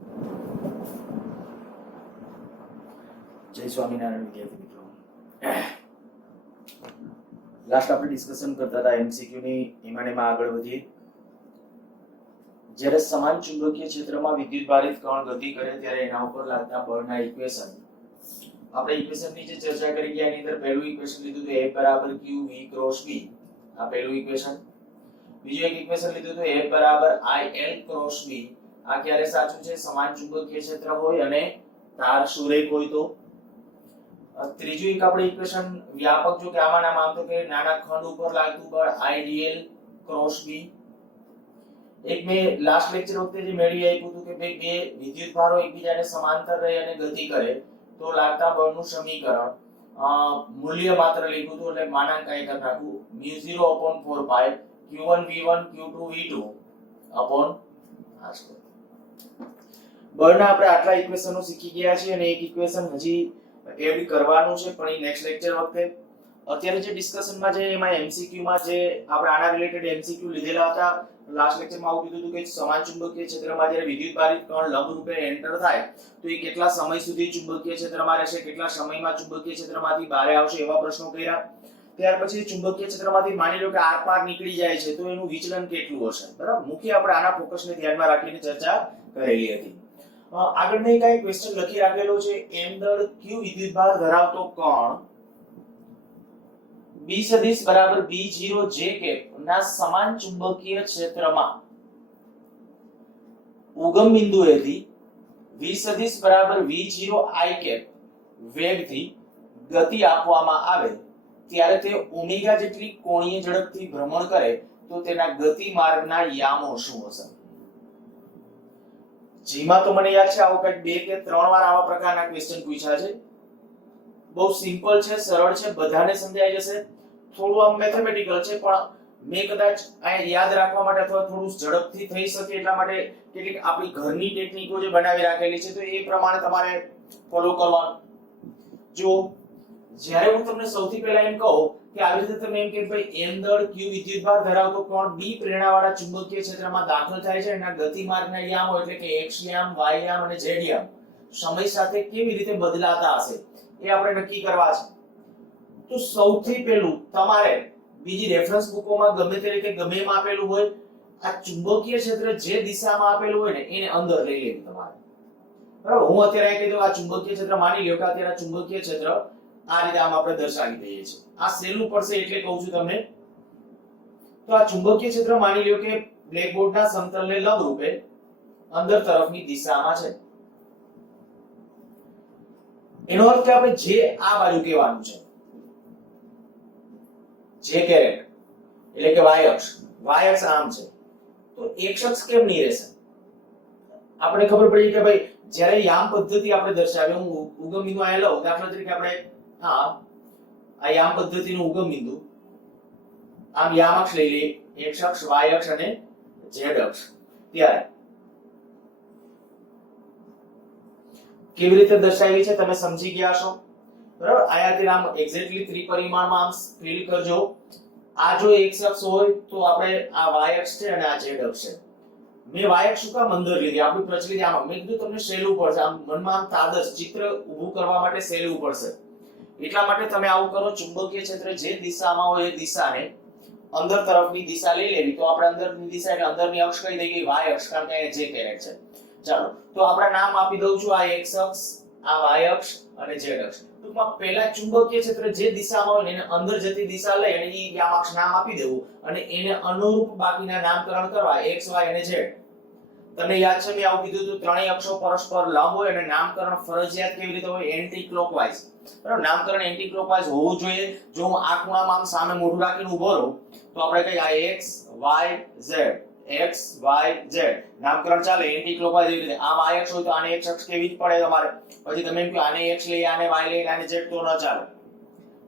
જય સ્વામિનારાયણ વિદ્યાર્થી મિત્રો, લાસ્ટ આપણે ડિસ્કશન કરતા હતા એમસીક્યુ ની. એમાં આગળ વધીએ. જ્યારે સમાન ચુંબકીય ક્ષેત્રમાં વિદ્યુતભારિત કણ ગતિ કરે ત્યારે એના ઉપર લાગતા બળના ઇક્વેશન આપણે ઇક્વેશનની જે ચર્ચા કરી ગયા એની અંદર પહેલું ઇક્વેશન લીધું હતું A બરાબર Q V ક્રોસ B. આ પહેલું ઇક્વેશન. બીજું એક ઇક્વેશન લીધું હતું A બરાબર I L ક્રોસ B. આ ક્યારે સાચું છે? સમાન ચુંબકીય ક્ષેત્ર હોય અને તાર સુરેખ હોય તો. ત્રીજું એક આપણે ઇક્વેશન વ્યાપક જો કે આમાં નામ આવતો કે નાના ખંડ ઉપર લાગતું બળ IDL ક્રોસ B. એક મેં લાસ્ટ લેક્ચર વખતે જે મેળવી આપ્યું હતું કે ભાઈ બે વિદ્યુત ભારો એકબીજાને સમાંતર રહે અને ગતિ કરે તો લાગતા બળનું સમીકરણ મૂલ્ય માત્ર લીધું હતું એટલે માનાંક અહીં કરી નાખું μ0/4 પાઈ q1 v1 q2 v2 upon r². બળના આપણે આટલા ઇક્વેશનો શીખી ગયા છે અને એક ઇક્વેશન હજી એડ કરવાનું છે પણ એ નેક્સ્ટ લેક્ચર વખતે. અત્યારે જે ડિસ્કશનમાં છે એમાં એમસીક્યુ માં જે આપણે આના રિલેટેડ એમસીક્યુ લીધેલા હતા. લાસ્ટ લેક્ચરમાં આવું કીધું હતું કે સમાન ચુંબકીય ક્ષેત્રમાં જ્યારે વિદ્યુતભારિત કણ લંબ રૂપે એન્ટર થાય તો એ કેટલા સમય સુધી ચુંબકીય ક્ષેત્રમાં રહેશે, કેટલા સમયમાં ચુંબકીય ક્ષેત્રમાંથી બહાર આવશે, એવા પ્રશ્નો કર્યા. ત્યાર પછી ચુંબકીય ક્ષેત્રમાંથી માની લો કે આર પાર નીકળી જાય છે તો એનું વિચલન કેટલું હશે. બરાબર, મુખ્ય આપણે આના ફોકસને ધ્યાનમાં રાખીને ચર્ચા કરેલી હતી. આગળ મેં એક ક્વેશ્ચન લખી રાખેલો છે. m દળ q વિદ્યુતભાર ધરાવતો કણ B સદિશ બરાબર B0 j કેપ ના સમાન ચુંબકીય ક્ષેત્રમાં ઉગમ બિંદુએથી V સદિશ બરાબર V0 I કેપ વેગથી ગતિ આપવામાં આવે ત્યારે તે ઓમેગા જેટલી કોણીય ઝડપથી ભ્રમણ કરે તો તેના ગતિ માર્ગના યામો શું હશે? જેમાં તો મને યાદ છે આવો કંઈક 2 કે 3 વાર આવા પ્રકારના ક્વેશ્ચન પૂછ્યા છે. બહુ સિમ્પલ છે, સરળ છે, બધાને સમજાઈ જશે. થોડું આમ મેથેમેટિકલ છે પણ મેં કદાચ આ યાદ રાખવા માટે અથવા થોડું ઝડપથી થઈ શકે એટલા માટે કેટલીક આપણી ઘરની ટેકનિકો જે બનાવી રાખેલી છે તો એ પ્રમાણે તમારે ફોલો કરવાનું. જો જ્યારે હું તમને સૌથી પહેલા એમ કહું કે આવી રીતે તમે એમ કે ભાઈ m દળ q વિદ્યુતભાર ધરાવતો કણ b પ્રેરણાવાળા ચુંબકીય ક્ષેત્રમાં દાખલ થાય છે એના ગતિમાર્ગના યામો એટલે કે x યામ, y યામ અને z યામ સમય સાથે કેવી રીતે બદલાતા હશે એ આપણે નક્કી કરવા છે. તો સૌથી પહેલું તમારે બીજી રેફરન્સ બુકોમાં ગમે તે રીતે ગમે એમ આપેલું હોય આ ચુંબકીય ક્ષેત્ર જે દિશામાં આપેલું હોય ને એને અંદર લઈ લેવું તમારે. બરાબર, હું અત્યારે કહી દઉં આ ચુંબકીય ક્ષેત્ર માની લ્યો કે અત્યારે આ ચુંબકીય ક્ષેત્ર આ રીતે આમ આપણે દર્શાવી દઈએ છીએ. આ સહેલું પડશે એટલે કહું છું તમને. તો આ ચુંબકીય ક્ષેત્ર માની લ્યો કે બ્લેકબોર્ડના સમતલને લંબ રૂપે અંદર તરફની દિશામાં છે. એનો અર્થ કે આપણે જે આ બાજુ કહેવાનું છે જે કેરેટ એટલે કે y અક્ષ આમ છે તો x અક્ષ કેમ નહીં રહેશે? આપણે ખબર પડી કે ભાઈ જ્યારે યામ પદ્ધતિ આપણે દર્શાવે હું ઉગમ બિંદુ આ લઉં દાખલા તરીકે આપણે આ યામ પદ્ધતિનું ઉગમ બિંદુ આમ યામ અક્ષ લઈ લઈએ x અક્ષ y અક્ષ અને z અક્ષ. ત્યારે કેવી રીતે દર્શાવી છે તમે સમજી ગયા છો. બરાબર, આયાથી આમ એક્ઝેક્ટલી ત્રિપરિમાણમાં આમ ફીલ કરજો. આ જો x અક્ષ હોય તો આપણે આ y અક્ષ છે અને આ z અક્ષ છે. મેં y અક્ષ શું કામ અંદર લીધી આપણી પ્રચલિત આમ મેં કીધું તમને સહેલું પડશે આમ મનમાં આમ તાદસ ચિત્ર ઊભું કરવા માટે સહેલું પડશે એટલા માટે તમે આવું કરો. ચુંબકીય ક્ષેત્ર જે દિશામાં હોય એ દિશાને અંદર તરફની દિશા લઈ લેવી. તો આપણે અંદરની દિશા એટલે અંદરની અક્ષ કઈ થઈ ગઈ y અક્ષ કારણ કે જે કેરેટ છે. ચાલો તો આપણે નામ આપી દઉં છું આ x અક્ષ, આ y અક્ષ અને z અક્ષ. ટૂંકમાં પહેલા ચુંબકીય ક્ષેત્ર જે દિશામાં હોય એને અંદર જતી દિશા લઈ અને ઈ યામ અક્ષ નામ આપી દેવું અને એને અનુરૂપ બાકીના નામકરણ કરવા x y અને z. તમને યાદ છે મેં આવું કીધું હતું ત્રણેય અક્ષો પરસ્પર લંબ હોય અને નામકરણ ફરજિયાત કેવી રીતે હોય? Anti clockwise. બરાબર, નામકરણ એન્ટી ક્લોકવાઇઝ હોવું જોઈએ. જો હું આ ખૂણામાં આમ સામે મોઢું રાખીને ઊભો રહું તો આપણે કહીએ આ x y z x y z નામકરણ ચાલે એન્ટી ક્લોકવાઇઝ એવી રીતે. આમ y અક્ષ હોય તો આને x અક્ષ કેવી જ પડે તમારે. પછી તમે એમ કહો આને x લઈએ આને y લઈએ આને z તો ન ચાલે.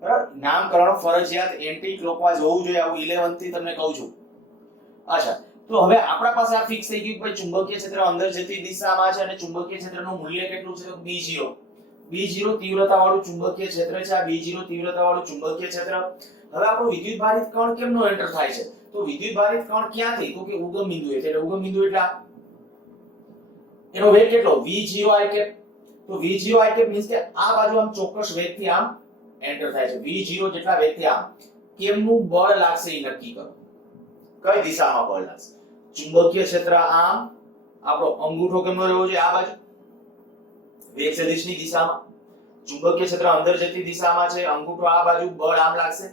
બરાબર, નામકરણ ફરજિયાત એન્ટી ક્લોકવાઇઝ હોવું જોઈએ. આવું 11 થી તમને કહું છું. અચ્છા, તો હવે આપણા પાસે આ ફિક્સ થઈ ગયું કે ચુંબકીય ક્ષેત્ર અંદર જતી દિશામાં છે અને ચુંબકીય ક્ષેત્રનું મૂલ્ય કેટલું છે? તો B0. B0 તીવ્રતા વાળું ચુંબકીય ક્ષેત્ર છે. આ B0 તીવ્રતા વાળું ચુંબકીય ક્ષેત્ર. હવે આપણો વિદ્યુતભારિત કણ કેમનો એન્ટર થાય છે? તો વિદ્યુતભારિત કણ ક્યાંથી? તો કે ઉગમ બિંદુએથી. એટલે ઉગમ બિંદુ એટલે એનો વેગ કેટલો v0 i cap. તો v0 i cap મીન્સ કે આ બાજુ આમ ચોક્કસ વેગથી આમ એન્ટર થાય છે. v0 જેટલા વેગથી આમ કેમનું બળ લાગશે એ નક્કી કરો. કઈ દિશામાં બળ લાગશે? ચુંબકીય ક્ષેત્ર આમ, આપણો અંગૂઠો કેમનો રહેવો જોઈએ આ બાજુ વેગ સદિશની દિશામાં, ચુંબકીય ક્ષેત્ર અંદર જતી દિશામાં છે, અંગૂઠો આ બાજુ, બળ આમ લાગશે.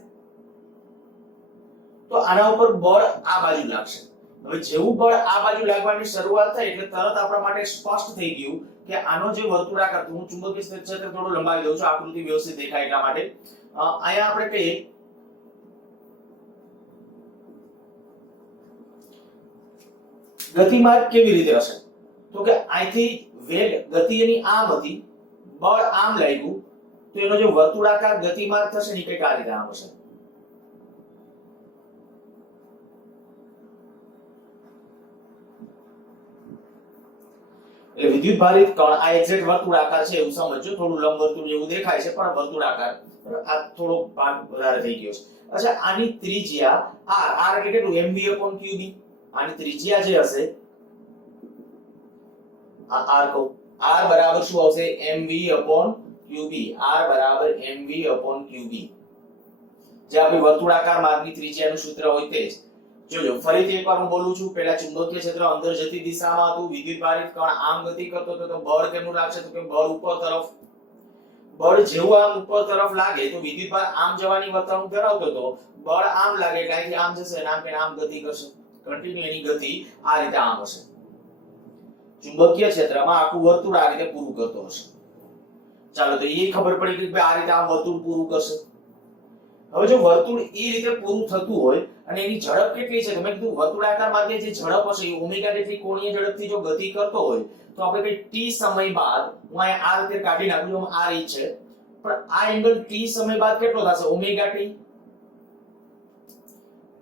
તો આના ઉપર બળ આ બાજુ લાગશે. હવે જેવું બળ આ બાજુ લાગવાની શરૂઆત થઈ એટલે તરત આપણા માટે સ્પષ્ટ થઈ ગયું કે આનો જે વર્તુળાકાર, હું ચુંબકીય ક્ષેત્ર થોડું લંબાવી દઉં છું, આકૃતિ વ્યવસ્થિત દેખાય એટલા માટે. અહીંયા આપણે કહીએ ગતિમાર્ગ કેવી રીતે હશે? તો કે અહીંથી વેગ ગતિ એની આમ હતી, બળ આમ લાગ્યું, તો એનો જે વર્તુળાકાર ગતિમાર્ગ થશે ને કંઈક આ રીતે આમ હશે. એટલે વિદ્યુત ભારિત કણ આ એક્ઝેક્ટ વર્તુળાકાર છે એવું સમજો. થોડું લંબવર્તુળ જેવું દેખાય છે પણ વર્તુળાકાર, આ થોડો ભાગ વધારે થઈ ગયો છે. અચ્છા, આની ત્રિજ્યા r એટલે કેટલું mv/qb. આની ત્રિજ્યા જે હશે આ r કહું, r બરાબર શું આવશે mv/qb. r બરાબર mv/qb. જે આપણી વર્તુળાકાર માર્ગની ત્રિજ્યાનું સૂત્ર હોય તે જ. જોજો ફરીથી એકવાર હું બોલું છું. પહેલા ચુંબકીય ક્ષેત્ર અંદર જતી દિશામાં હતું, વિદ્યુત ભારિત કણ આમ ગતિ કરતો હતો, તો બળ કેમનું લાગશે? તો કે બળ ઉપર તરફ. બળ જેવું આમ ઉપર તરફ લાગે તો વિદ્યુત ભાર આમ જવાની વર્તણૂક ધરાવતો હતો, બળ આમ લાગે એટલે અહીંથી આમ જશે અને આમ કે આમ ગતિ કરશે. કન્ટિન્યુ એની ગતિ આ રીતે આમ હશે. ચુંબકીય ક્ષેત્રમાં આખું વર્તુળ આ રીતે પૂરું કરતો હશે. ચાલો, તો એ ખબર પડી કે આ રીતે આમ વર્તુળ પૂરું કરશે. હવે જો વર્તુળ એ રીતે પૂરું થતું હોય અને એની ઝડપ કેટલી છે? તમે કીધું વર્તુળાકાર માર્ગે જે ઝડપ હશે એ ઓમેગા જેટલી કોણીય ઝડપથી જો ગતિ કરતો હોય તો આપણે કઈ t સમય બાદ, હું અહીંયા આ રીતે કાઢી નાખું છું, આ રીત છે, પણ આ એંગલ t સમય બાદ કેટલો થશે? Omega t.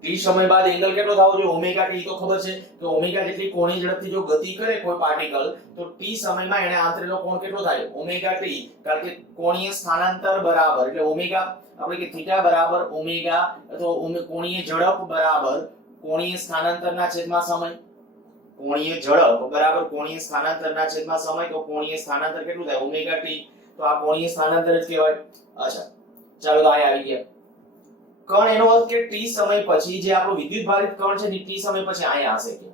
t સમય બાદ એંગલ કેટલો થવો જોઈએ? Omega t. તો ખબર છે કે ઓમેગા જેટલી કોણીય ઝડપથી જો ગતિ કરે કોઈ પાર્ટિકલ તો t સમયમાં એને આંતરેલો કોણ કેટલો થાય? Omega t. કારણ કે કોણીય સ્થાનાંતર બરાબર એટલે ઓમેગા, આપણે કે થીટા બરાબર ઓમેગા અથવા કોણીય ઝડપ બરાબર કોણીય સ્થાનાંતરના છેદમાં સમય. કોણીય ઝડપ બરાબર કોણીય સ્થાનાંતરના છેદમાં સમય. તો કોણીય સ્થાનાંતર કેટલું થાય? Omega t. તો આ કોણીય સ્થાનાંતર જ કહેવાય. અચ્છા, ચાલો તો અહીંયા આવી ગયા કણ. એનો અર્થ કે t સમય પછી જે આપણો વિદ્યુત ભારિત કણ છે ને t સમય પછી અહીંયા હશે કે.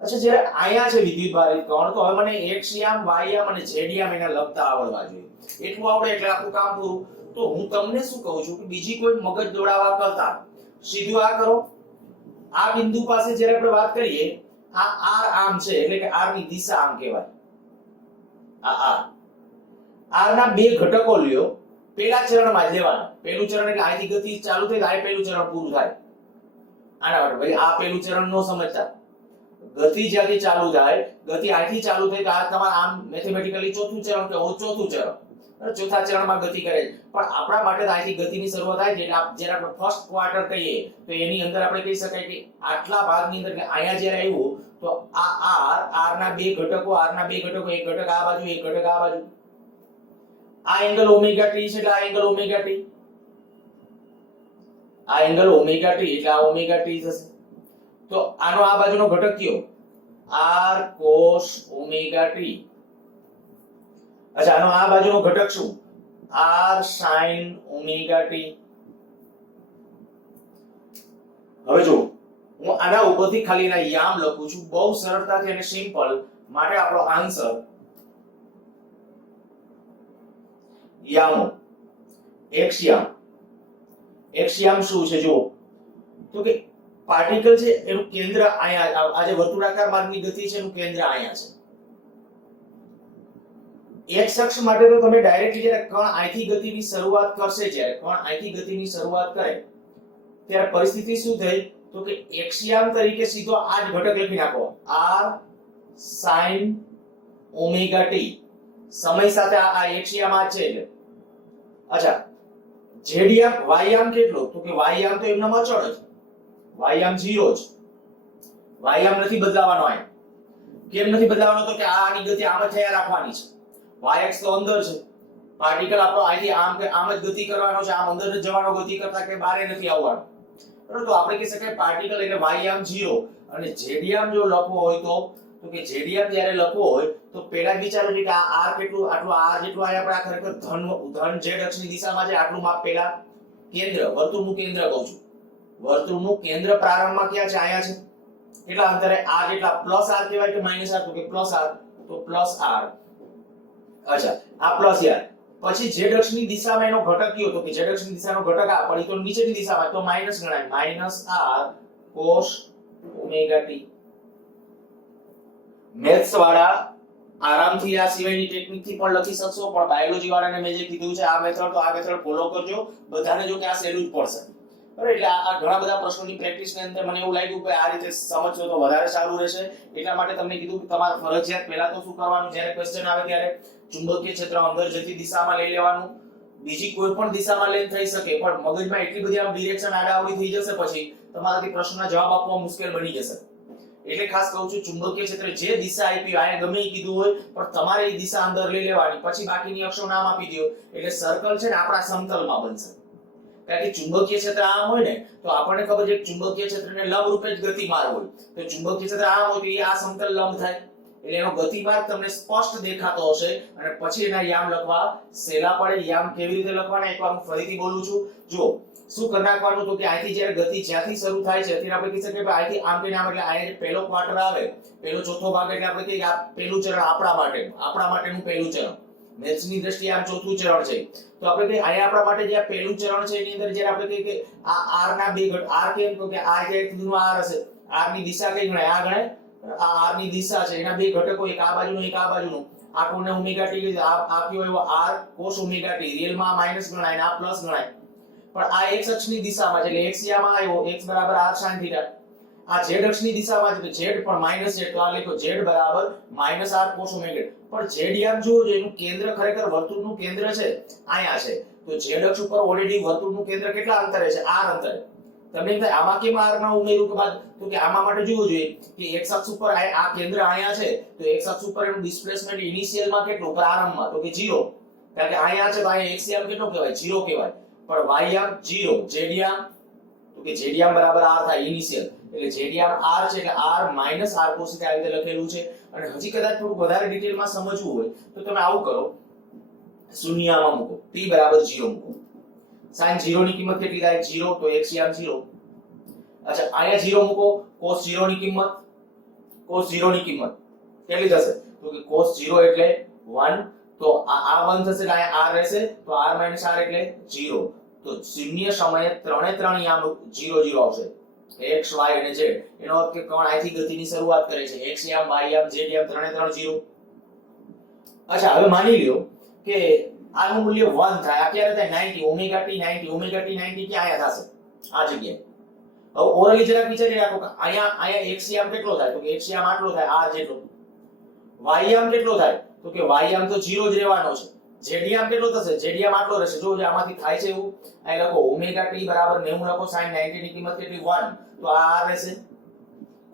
અચ્છા, જ્યારે અહીંયા છે વિદ્યુત ભારિત કણ, તો હવે મને x યામ, y યામ અને z યામ એના લખતા આવડવા જોઈએ. એટલું આવડે એટલે આપણું કામ પૂરું. તો હું તમને શું કહું છું કે બીજી કોઈ મગજ દોડાવા કરતા સીધું આ કરો. આ બિંદુ પાસે જ્યારે આપણે વાત કરીએ આ r આમ છે એટલે કે r ની દિશા આમ કહેવાય. આ r ના બે ઘટકો લ્યો, પહેલા ચરણમાં જ લેવાના. પહેલું ચરણ એટલે અહીંથી ગતિ ચાલુ થઈ આ પહેલું ચરણ પૂરું થાય. આના માટે ભાઈ આ પહેલું ચરણ નો સમજતા. ગતિ જ્યાંથી ચાલુ થાય, ગતિ અહીંથી ચાલુ થઈ તો આ તમારે આમ મેથેમેટિકલી ચોથું ચરણ કે ચોથું ચરણ, ચોથા ચરણમાં ગતિ કરે. પણ આપણા માટે અહીંથી ગતિની શરૂઆત થાય છે એટલે જ્યારે આપણે ફર્સ્ટ ક્વાર્ટર કહીએ તો એની અંદર આપણે કહી શકાય કે આટલા ભાગની અંદર કે અહીંયા જ્યારે આવ્યું તો આ r ના બે ઘટકો, r ના બે ઘટકો, એક ઘટક આ બાજુ, એક ઘટક આ બાજુ. આ એંગલ ઓમેગા t છે એટલે આ એંગલ ઓમેગા t. આ એંગલ ઓમેગા t એટલે આ ઓમેગા t થશે. તો આનો આ બાજુનો ઘટક કયો? r cos omega t. અચ્છા, આનો આ બાજુનો ઘટક શું? r sin omega t. હવે જો હું આના ઉપરથી ખાલી એના યામ લખું છું બહુ સરળતાથી અને સિમ્પલ માટે. આપણો આન્સર યામો x યામ. x યામ શું છે જો? તો કે પાર્ટિકલ છે એનું કેન્દ્ર અહીંયા, આ જે વર્તુળાકાર માર્ગની ગતિ છે એનું કેન્દ્ર અહીંયા છે. x અક્ષ માટે તો તમે ડાયરેક્ટલી જ્યારે કણ અહીંથી ગતિની શરૂઆત કરશે, જ્યારે કણ અહીંથી ગતિની શરૂઆત કરે ત્યારે પરિસ્થિતિ શું થઈ? તો કે x યામ તરીકે સીધો આ જ ઘટક લખી નાખો, r sin ઓમેગા t. સમય સાથે આ x યામ આ છે એટલે. અચ્છા, z યામ, y યામ કેટલો? તો કે y યામ તો એમનામ અચળ જ, y યામ 0 જ. y યામ નથી બદલાવાનો. આ કેમ નથી બદલાવાનો? તો કે આની ગતિ આમ જ થયા રાખવાની છે. y અક્ષ તો અંદર છે, પાર્ટિકલ આપણો અહીંથી આમ કે આમ જ ગતિ કરવાનો છે, આમ અંદર જ જવાનો, ગતિ કરતા કે બહાર નથી આવવાનો. બરાબર? તો આપણે કહી શકાય પાર્ટિકલ એટલે y યામ 0 અને z યામ જો લખવો હોય તો તો કે જેડીએમ જ્યારે લખવો હોય તો પહેલા જ વિચારો કે આ આર કેટલું, આટલું આર જેટલું આ આપણે આ ખરેખર ધન z અક્ષની દિશામાં છે, આટલું માપ પહેલા કેન્દ્ર, વર્તુળનું કેન્દ્ર કહું છું, વર્તુળનું કેન્દ્ર પ્રારંભમાં ક્યાં છે, આયા છે, કેટલા અંતરે r જેટલા, પ્લસ r કહેવાય કે માઈનસ r, તો કે પ્લસ r, તો પ્લસ r. અચ્છા આ પ્લસ r પછી z અક્ષની દિશામાં એનો ઘટક કયો, તો કે z અક્ષની દિશાનો ઘટક આ પડી તો નીચેની દિશામાં તો માઈનસ ગણાય, minus r cos omega t. Maths વાળા આરામથી આ સિવાયની ટેકનિક થી પણ લખી શકશો, પણ બાયોલોજી વાળાને મેં જે કીધું છે આ મેથડ, તો આ મેથડ ફોલો કરજો, બધાને જો કે આ સહેલું જ પડશે. બરાબર, એટલે આ ઘણા બધા પ્રશ્નોની પ્રેક્ટિસની અંદર મને એવું લાગ્યું કે આ રીતે સમજશો તો વધારે સારું રહેશે, એટલા માટે તમને કીધું કે તમારે ફરજિયાત પહેલા તો શું કરવાનું, જ્યારે ક્વેશ્ચન આવે ત્યારે ચુંબકીય ક્ષેત્ર અંદર જતી દિશામાં લઈ લેવાનું, બીજી કોઈ પણ દિશામાં લઈને થઈ શકે, પણ મગજમાં એટલી બધી આમ ડિરેક્શન આડાઅવળી થઈ જશે પછી તમારાથી પ્રશ્નના જવાબ આપવા મુશ્કેલ બની જશે. એટલે ખાસ કહું છું ચુંબકીય ક્ષેત્ર જે દિશા આપી આ ગમે એ કીધું હોય પણ તમારે એ દિશા અંદર લઈ લેવાની, પછી બાકીની અક્ષો નામ આપી દો એટલે સર્કલ છે ને આપણા સમતલમાં બનશે. કારણ કે ચુંબકીય ક્ષેત્ર આમ હોય ને તો આપણને ખબર છે કે ચુંબકીય ક્ષેત્રને લંબ રૂપે જ ગતિમાર્ગ હોય, તો ચુંબકીય ક્ષેત્ર આમ હોય તો એ આ સમતલ લંબ થાય એટલે એનો ગતિમાર્ગ તમને સ્પષ્ટ દેખાતો હશે અને પછી એના યામ લખવા સહેલા પડે. યામ કેવી રીતે લખવાના એકવાર હું ફરીથી બોલું છું. જો શું કરી નાખવાનું, તો કે અહીંથી જ્યારે ગતિ જ્યાંથી શરૂ થાય છે અત્યારે આપણે કહી શકીએ કે અહીંથી આમ કરીને આમ, એટલે અહીંયા પહેલો ક્વાર્ટર આવે, પહેલો ચોથો ભાગ, એટલે આપણે કહીએ આ પહેલું ચરણ આપણા માટેનું પહેલું ચરણ, મેથ્સની દ્રષ્ટિએ આમ ચોથું ચરણ છે, તો આપણે કહીએ અહીંયા આપણા માટે જે આ પહેલું ચરણ છે એની અંદર જ્યારે આપણે કહીએ કે આ r ના બે ઘટ, r કેમ, તો કે આ જે કીધું r હશે, r ની દિશા કઈ ગણાય, આ ગણાય, આ r ની દિશા છે, એના બે ઘટકો, એક આ બાજુનો એક આ બાજુનો, આ કોને ઓમેગા ટી, આ કયો એવો r cos ઓમેગા ટી, રિયલમાં માઈનસ ગણાય અને આ પ્લસ ગણાય, પણ આ x અક્ષની દિશામાં છે એટલે x યામાં આવ્યો, x બરાબર r sin θ. આ z અક્ષની દિશામાં છે તો z પણ માઈનસ z, તો આ લખો z બરાબર માઈનસ r cos ઓમેગા. પણ z યામ જુઓ જો એનું કેન્દ્ર ખરેખર વર્તુળનું કેન્દ્ર છે આયા છે, તો z અક્ષ ઉપર ઓલરેડી વર્તુળનું કેન્દ્ર કેટલા અંતરે છે, r અંતરે. તમને એમ થાય આમાં કેમ r ના ઉમેર્યું કે બાદ, તો કે આમાં માટે જોવું જોઈએ કે x અક્ષ ઉપર આ કેન્દ્ર આયા છે તો x અક્ષ ઉપર એનું ડિસ્પ્લેસમેન્ટ ઇનિશિયલમાં કેટલું, પ્રારંભમાં, તો કે 0, કારણ કે આયા છે તો આયા x યામ કેટલો કહેવાય, 0 કહેવાય, પણ y યામ 0, z યામ, તો કે z યામ બરાબર r થાય ઇનિશિયલ, એટલે z યામ r છે એટલે r માઈનસ r cos θ આ રીતે લખેલું છે. અને હજી કદાચ થોડું વધારે ડિટેલમાં સમજવું હોય તો તમે આવું કરો, શૂન્યમાં મૂકો, t બરાબર 0 મૂકો, sin 0 ની કિંમત કેટલી થાય, 0, તો x યામ 0. અચ્છા આયા 0 મૂકો, cos 0 ની કિંમત કેટલી થશે, તો કે cos 0 એટલે 1, તો આ 1 થશે એટલે આયા r રહેશે, તો r r એટલે 0, તો શૂન્ય સમયે ત્રણે ત્રણ યામ 0 0 આવશે, x y અને z. એનો અર્થ કે કોણ અહીંથી ગતિની શરૂઆત કરે છે, x યામ y યામ z યામ ત્રણે ત્રણ 0. અચ્છા હવે માની લ્યો કે આનું મૂલ્ય 1 થાય, આ ક્યારે થાય, 90, ઓમેગા t 90, ઓમેગા t 90 ક્યાં આયા થશે, આ જગ્યાએ. હવે ઓરલી જરાક વિચારી રાખો કે અહીંયા x યામ કેટલો થાય, તો કે x યામ આટલો થાય, r જેટલો. y યામ કેટલો થાય, તો કે y યામ તો 0 જ રહેવાનો છે. z યામ કેટલો થશે, z યામ આટલો રહેશે. જો આમાંથી થાય છે એવું, અહીં લખો ઓમેગા t બરાબર 90 લખો, sin 90 ની કિંમત કેટલી 1, તો આ r રહેશે,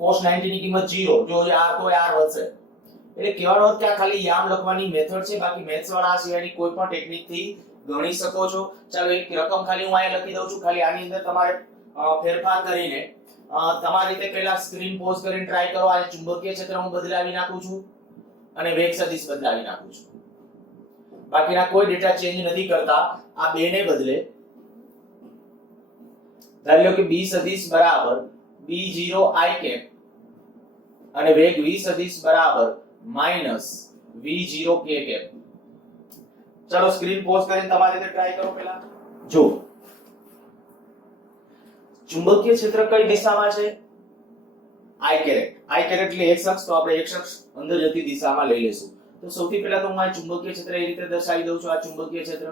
cos 90 ની કિંમત 0, જો r તો r વધશે. એટલે કહેવાનો અર્થ કે આ ખાલી યામ લખવાની મેથડ છે, બાકી મેથ્સ વાળા આ સિવાયની કોઈ પણ ટેકનિક થી ગણી શકો છો. ચાલો એક રકમ ખાલી હું અહીંયા લખી દઉં છું, ખાલી આની અંદર તમારે ફેરફાર કરીને તમારી રીતે પહેલા સ્ક્રીન પોઝ કરીને ટ્રાય કરો. આ ચુંબકીય ક્ષેત્ર હું બદલાવી નાખું છું અને વેગ સદિશ બદલાવી નાખું છું, બાકીના કોઈ ડેટા ચેન્જ નથી કરતા. આ બે ને બદલે ધારી લો કે b સદિશ બરાબર b0 i કેપ અને વેગ v સદિશ બરાબર માઈનસ v0 k કેપ. ચલો સ્ક્રીન પોઝ કરીને તમારી રીતે ટ્રાય કરો. પહેલા જો ચુંબકીય ક્ષેત્ર કઈ દિશામાં છે, i કેરેટ એટલે x અક્ષ, તો આપણે x અક્ષ અંદર જતી દિશામાં લઈ લેશું. તો સૌથી પહેલા તો હું આ ચુંબકીય ક્ષેત્ર એ રીતે દર્શાવી દઉં છું. આ ચુંબકીય ક્ષેત્ર,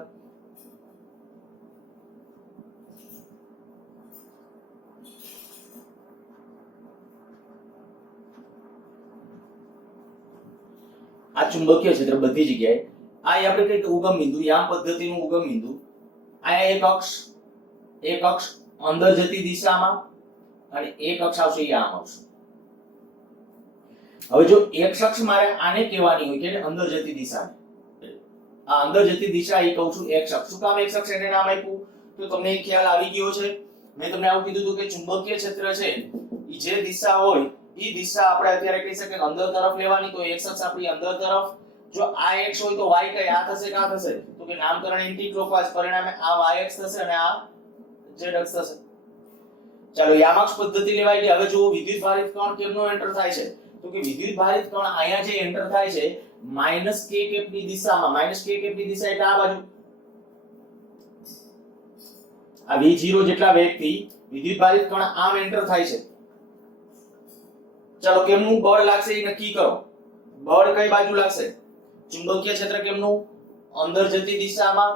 આ ચુંબકીય ક્ષેત્ર બધી જગ્યાએ, આ આપણે કહીએ ઉગમ બિંદુ, યામ પદ્ધતિનું ઉગમ બિંદુ. અહીંયા એક અક્ષ અંદર જતી દિશામાં અને એક અક્ષ આવશે યામ અક્ષ. હવે જો એક અક્ષ મારે આને કહેવાની હોય કે અંદર જતી દિશા, આ અંદર જતી દિશા એ કહું છું x અક્ષ. શું કામ x અક્ષ એને નામ આપ્યું, તો તમને ખ્યાલ આવી ગયો છે. મેં તમને આવું કીધું હતું કે ચુંબકીય ક્ષેત્ર છે એ જે દિશા હોય ઈ દિશા આપણે અત્યારે કહી શકીએ કે અંદર તરફ લેવાની, તો x અક્ષ આપણી અંદર તરફ, જો આ x હોય તો y કઈ આ થશે કે આ થશે, તો કે નામકરણ એન્ટી ક્લોકવાઇઝ, પરિણામે આ y અક્ષ થશે અને આ z અક્ષ થશે. ચાલો યામાક્ષ પદ્ધતિ લેવાય ગઈ. હવે જો વિદ્યુત ભારિત કણ કેમનો એન્ટર થાય છે, તો કે વિદ્યુત ભારિત કણ અહીંયા જે એન્ટર થાય છે -k કેપ ની દિશામાં, -k કેપ ની દિશા એટલે આ બાજુ, આ v0 જેટલા વેગથી વિદ્યુત ભારિત કણ આમ એન્ટર થાય છે. ચાલો કેમનું બળ લાગશે એ નક્કી કરો. બળ કઈ બાજુ લાગશે? ચુંબકીય ક્ષેત્ર કેમનું? અંદર જતી દિશામાં,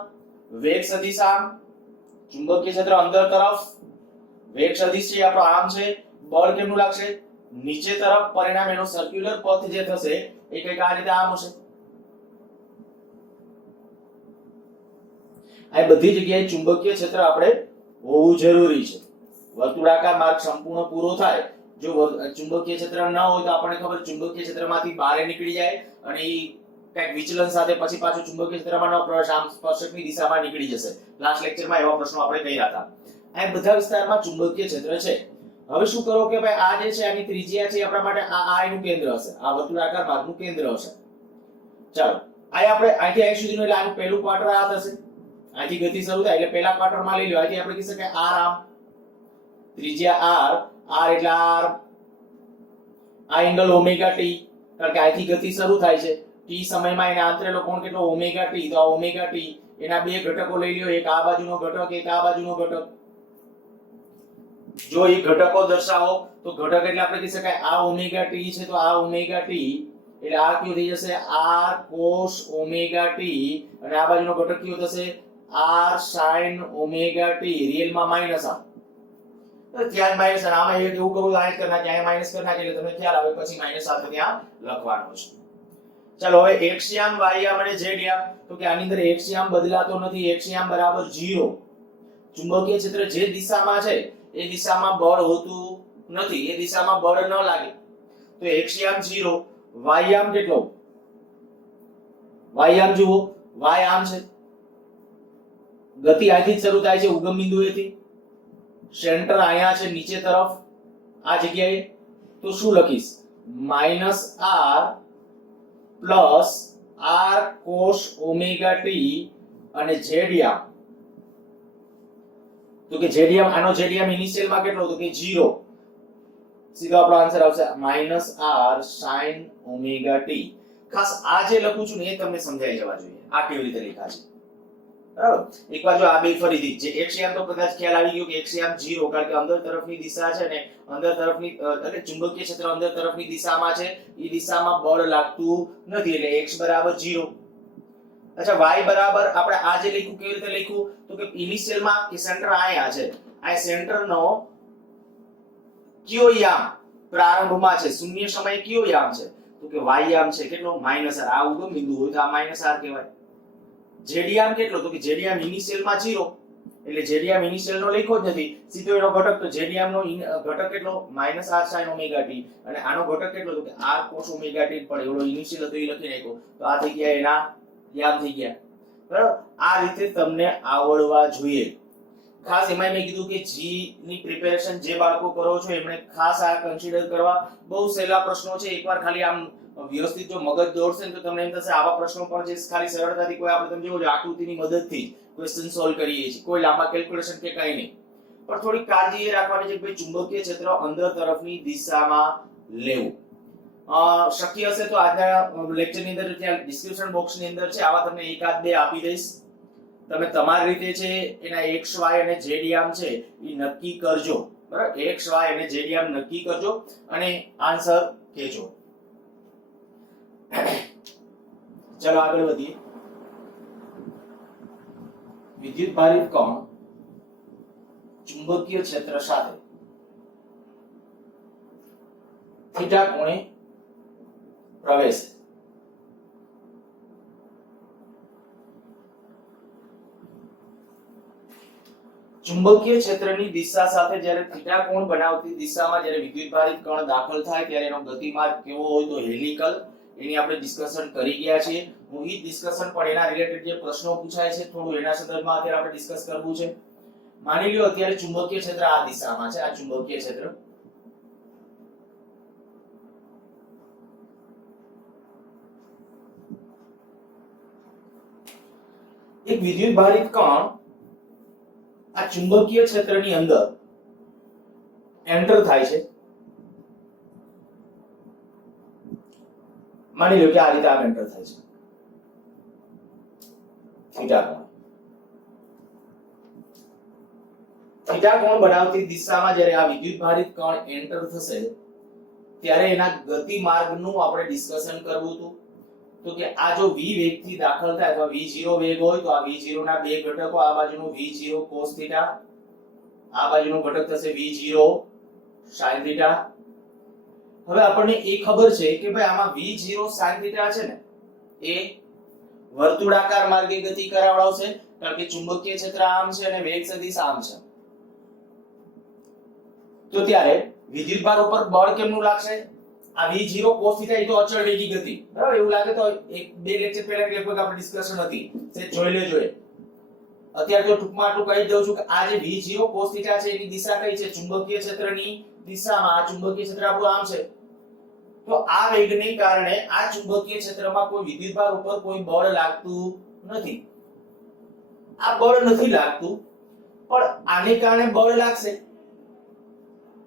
વેગ સદિશ આમ, ચુંબકીય ક્ષેત્ર અંદર તરફ, વેગ સદિશ છે આપણો આમ છે, બળ કેમનું લાગશે? નીચે તરફ, પરિણામ એનો સર્ક્યુલર પથ જે થશે એ કંઈક આ રીતે આમ હશે. આ બધી જગ્યાએ ચુંબકીય ક્ષેત્ર આપણે હોવું જરૂરી છે. વર્તુળાકાર માર્ગ સંપૂર્ણ પૂરો થાય, જો ચુંબકીય ક્ષેત્ર ન હોય તો આપણને ખબર ચુંબકીય ક્ષેત્રમાંથી બહાર નીકળી જાય અને એ કંઈક વિચલન સાથે પછી પાછું ચુંબકીય ક્ષેત્રમાં ન પ્રવેશ, આમ સ્પર્શકની દિશામાં નીકળી જશે. લાસ્ટ લેક્ચરમાં એવા પ્રશ્નો આપણે કર્યા હતા. આ બધા વિસ્તારમાં ચુંબકીય ક્ષેત્ર છે. હવે શું કરો કે ભાઈ આ જે છે આની ત્રિજ્યા છે આપણા માટે આ એનું કેન્દ્ર હશે, આ વર્તુળાકાર માર્ગનું કેન્દ્ર હશે. ચાલો આ આપણે અહીંથી અહીં સુધીનું એટલે આનું પહેલું ક્વાર્ટર આ થશે. અહીંથી ગતિ શરૂ થાય એટલે પહેલા ક્વાર્ટરમાં લઈ લો. અહીંથી આપણે કહી શકાય r આમ, ત્રિજ્યા r એટલે r, આ એંગલ ઓમેગા t, કારણ કે અહીંથી ગતિ શરૂ થાય છે. t સમયમાં એને આંતરેલો કોણ કેટલો? Omega t. તો આ ઓમેગા t એના બે ઘટકો લઈ લ્યો, એક આ બાજુનો ઘટક, એક આ બાજુનો ઘટક. જો એ ઘટકો દર્શાવો તો ઘટક એટલે આપણે કહી શકાય આ ઓમેગા t છે તો આ ઓમેગા t એટલે આ કયું થઈ જશે? r cos ઓમેગા t, અને આ બાજુનો ઘટક કયો થશે? r sin omega t. રિયલમાં માઈનસ આ, ત્યાં માઈનસ, અને આમાં એવું કરું તો આ જ કરના, ત્યાં માઈનસ કરના, એટલે તમને ખ્યાલ આવે પછી માઈનસ સાથે ત્યાં લખવાનો છે. ચાલો હવે x યામ y યામ અને z યામ, તો કે આની અંદર x યામ બદલાતો નથી. x યામ બરાબર 0. ચુંબકીય ક્ષેત્ર જે દિશામાં છે એ દિશામાં બળ હોતું નથી, એ દિશામાં બળ ન લાગે. તો x યામ 0, y યામ કેટલો? y યામ જુઓ, y આમ છે, ગતિ અહીંથી જ શરૂ થાય છે ઉગમ બિંદુએથી, સેન્ટર અહીંયા છે નીચે તરફ આ જગ્યાએ. તો શું લખીશ? -r plus r cos omega t અને z યામ, તો કે z યામ, આનો z યામ ઇનિશિયલ માં કેટલો? તો કે 0. સીધો આપણો આન્સર આવશે -r sin ઓમેગા t. ખાસ આ જે લખું છું ને એ તમને સમજાઈ જવા જોઈએ આ કેવી રીતે લખ્યા છે. બરાબર? એકવાર જો આ બે ફરીથી, જે x યામ તો કદાચ ખ્યાલ આવી ગયો કે x યામ 0, કારણ કે અંદર તરફની દિશા છે ને, અંદર તરફની એટલે ચુંબકીય ક્ષેત્ર અંદર તરફની દિશામાં છે, એ દિશામાં બળ લાગતું નથી એટલે x બરાબર 0. અચ્છા y બરાબર આપણે આ જે લખ્યું કેવી રીતે લખ્યું? તો કે ઇનિશિયલ માં કે સેન્ટર આયા છે, આ સેન્ટર નો કયો યામ પ્રારંભમાં છે, શૂન્ય સમયે કયો યામ છે? તો કે y યામ છે. કેટલો? -r. આ ઉગમ બિંદુ હોય તો આ -r કહેવાય. z યામ કેટલો? તો કે z યામ ઇનિશિયલ માં 0, એટલે z યામ ઇનિશિયલ નો લખ્યો જ નથી, સીધો એનો ઘટક. તો z યામ નો ઘટક કેટલો? -r sin ઓમેગા t, અને આનો ઘટક કેટલો? તો કે r cos ઓમેગા t. પણ એવડો ઇનિશિયલ હતો એ લખી નાખ્યો, તો આ થઈ ગયા એના યામ થઈ ગયા. બરાબર? આ રીતે તમને આવડવા જોઈએ. ખાસ એમાં મેં કીધું કે G ની પ્રિપેરેશન જે બાળકો કરો છો એમણે ખાસ આ કન્સિડર કરવા. બહુ સહેલા પ્રશ્નો છે, એકવાર ખાલી આમ વ્યવસ્થિત જો મગજ દોડશે ને તો તમને એમ થશે આવા પ્રશ્નો પણ જે ખાલી સરળતાથી કોઈ આપણે તમે જોજો આકૃતિની મદદથી ક્વેશ્ચન સોલ્વ કરીએ છીએ, કોઈ લાંબા કેલ્ક્યુલેશન કે કંઈ નહીં. પણ થોડી કાળજી એ રાખવાની છે કે ભાઈ ચુંબકીય ક્ષેત્ર અંદર તરફની દિશામાં લેવું. શક્ય હશે તો આજના લેક્ચરની અંદર ત્યાં ડિસ્ક્રિપ્શન બોક્સની અંદર છે, આવા તમને એકાદ બે આપી દઈશ. તમે તમારી રીતે છે એના x y અને z યામ છે એ નક્કી કરજો. બરાબર? x y અને z યામ નક્કી કરજો અને આન્સર કહેજો. ચલો આગળ વધીએ. વિદ્યુત ભારિત કણ ચુંબકીય ક્ષેત્ર સાથે થીટા કોણે પ્રવેશે. ચુંબકીય ક્ષેત્રની દિશા સાથે જ્યારે થીટા કોણ બનાવતી દિશામાં જ્યારે વિદ્યુત ભારિત કણ દાખલ થાય ત્યારે એનો ગતિમાર્ગ કેવો હોય? તો હેલિકલ. એની આપણે ડિસ્કશન કરી ગયા છીએ. હું ઈ ડિસ્કશન પણ એના રિલેટેડ જે પ્રશ્નો પૂછાય છે થોડું એના સંદર્ભમાં અત્યારે આપણે ડિસ્કસ કરવું છે. માની લ્યો અત્યારે ચુંબકીય ક્ષેત્ર આ દિશામાં છે, આ ચુંબકીય ક્ષેત્ર એક વિદ્યુત ભારિત કણ આ ચુંબકીય ક્ષેત્રની અંદર એન્ટર થાય છે. માની લો કે આ રીતે આમ એન્ટર થાય છે થીટા કોણ. થીટા કોણ બનાવતી દિશામાં જ્યારે આ વિદ્યુત ભારિત કણ એન્ટર થશે ત્યારે એના ગતિ માર્ગનું આપણે ડિસ્કશન કરવું હતું. તો કે આ જો v વેગથી દાખલ થાય અથવા v0 વેગ હોય તો આ v0 ના બે ઘટકો, આ બાજુનું v0 cos થીટા, આ બાજુનો ઘટક થશે v0 sin થીટા. હવે આપણને એ ખબર છે કે ભાઈ આમાં v0 sin થીટા છે ને એ વર્તુળાકાર માર્ગે ગતિ કરાવડાવશે, કારણ કે ચુંબકીય ક્ષેત્ર આમ છે અને વેગ સદિશ આમ છે. તો ત્યારે વિદ્યુતભાર ઉપર બળ કેમનું લાગશે? આ v0 cos થીટા એ તો અચળ વેગી ગતિ, બરાબર? એવું લાગે તો એક બે લેક્ચર પહેલા લગભગ આપણે ડિસ્કશન હતી, તે જોઈ લેજો. અત્યારે તો ટૂંકમાં આટલું કહી દઉં છું કે આ જે v0 cos થીટા છે એની દિશા કઈ છે? ચુંબકીય ક્ષેત્રની દિશામાં. આ ચુંબકીય ક્ષેત્ર આપણું આમ છે. તો આ વેગને કારણે આ ચુંબકીય ક્ષેત્રમાં કોઈ વિદ્યુતભાર ઉપર કોઈ બળ લાગતું નથી. આ બળ નથી લાગતું, પણ આને કારણે બળ લાગશે.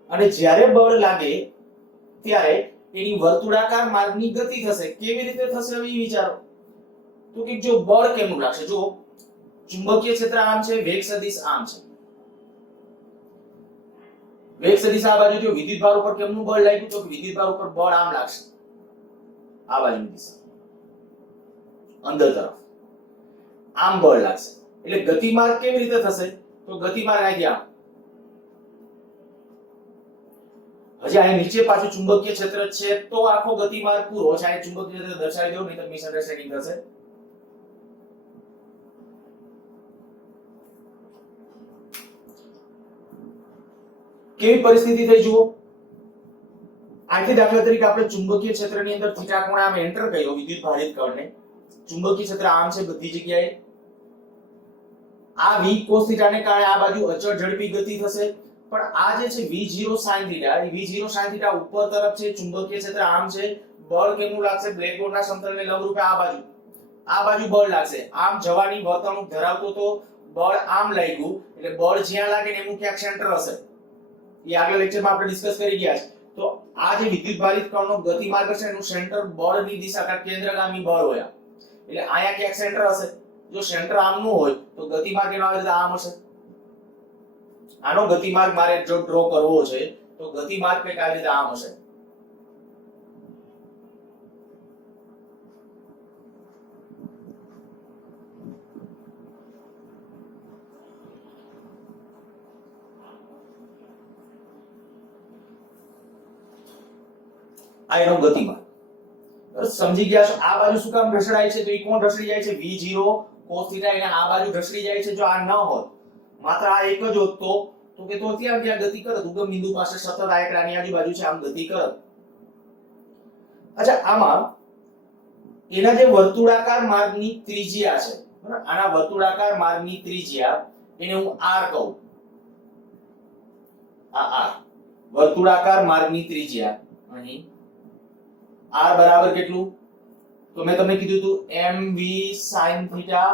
અને જ્યારે બળ લાગે ત્યારે એની વર્તુળાકાર માર્ગની ગતિ થશે. કેવી રીતે થશે હવે વિચારો. તો કે જો બળ કેમનું લાગશે? જો ચુંબકીય ક્ષેત્ર આમ છે, વેગ સદિશ આમ છે. વેગ સદિશ આ બાજુ જો વિદ્યુતભાર ઉપર કેમનું બળ લાગ્યું? તો વિદ્યુતભાર ઉપર બળ આમ લાગશે, આ બાજુની દિશા અંદર તરફ આમ બળ લાગશે. એટલે ગતિમાર્ગ કેવી રીતે થશે? તો ગતિમાર્ગ આ ગયા. હજી અહીં નીચે પાછું ચુંબકીય ક્ષેત્ર છે તો આખો ગતિમાર્ગ પૂરો છે. આ ચુંબકીય ક્ષેત્ર દર્શાવી દઉં, નહીં તો મિસઅન્ડરસ્ટેન્ડિંગ થશે. કેવી પરિસ્થિતિ થઈ જુઓ. આથી દાખલા તરીકે આપણે ચુંબકીય ક્ષેત્રની અંદર થીટા કોણ આમ એન્ટર કર્યો વિદ્યુત ભારિત કણને. ચુંબકીય ક્ષેત્ર આમ છે બધી જગ્યાએ. આ v cos થીટા ને કારણે આ બાજુ અચળ ઝડપી ગતિ થશે. પણ આ જે છે v0 sin થીટા, એ v0 sin થીટા ઉપર તરફ છે, ચુંબકીય ક્ષેત્ર આમ છે. બળ કેમનું લાગશે? બ્લેકબોર્ડના સમતલને લંબરૂપે આ બાજુ બળ લાગશે. આમ જવાની વર્તણૂક ધરાવતો તો બળ આમ લાગ્યું, એટલે બળ જ્યાં લાગે ને એનું ક્યાંક સેન્ટર હશે. એ આગલા લેક્ચરમાં આપણે ડિસ્કસ કરી ગયા છે. તો આ જે વિદ્યુત ભારિત કણનો ગતિમાર્ગ છે એનું સેન્ટર બળની દિશા કા કેન્દ્રગામી બળ હોય, એટલે આયા ક્યાંક સેન્ટર હશે. જો સેન્ટર આમનું હોય તો ગતિમાર્ગ એનો આવી રીતે આમ હશે. આનો ગતિમાર્ગ મારે જો ડ્રો કરવો છે તો ગતિમાર્ગ કંઈક આવી રીતે આમ હશે. આ એનો ગતિમાર્ગ. સમજી ગયા છો? આ બાજુ શું કામ ઢસડાય છે? તો એ કોણ ઢસડી જાય છે? v0 cos થીટા એને આ બાજુ ઢસડી જાય છે. જો આ ન હોત, માત્ર આ એક જ હોત તો કે તો ત્યાં ગતિ કરત, ઉગમ બિંદુ પાસે સતત આ એકલાની આજુબાજુ છે આમ ગતિ કરત. અચ્છા, આમાં એના જે વર્તુળાકાર માર્ગની ત્રિજ્યા છે, બરાબર? આના વર્તુળાકાર માર્ગની ત્રિજ્યા એને હું r કહું. આ r વર્તુળાકાર માર્ગની ત્રિજ્યા અહીં r બરાબર કેટલું? તો મેં તમને કીધું હતું mv sin theta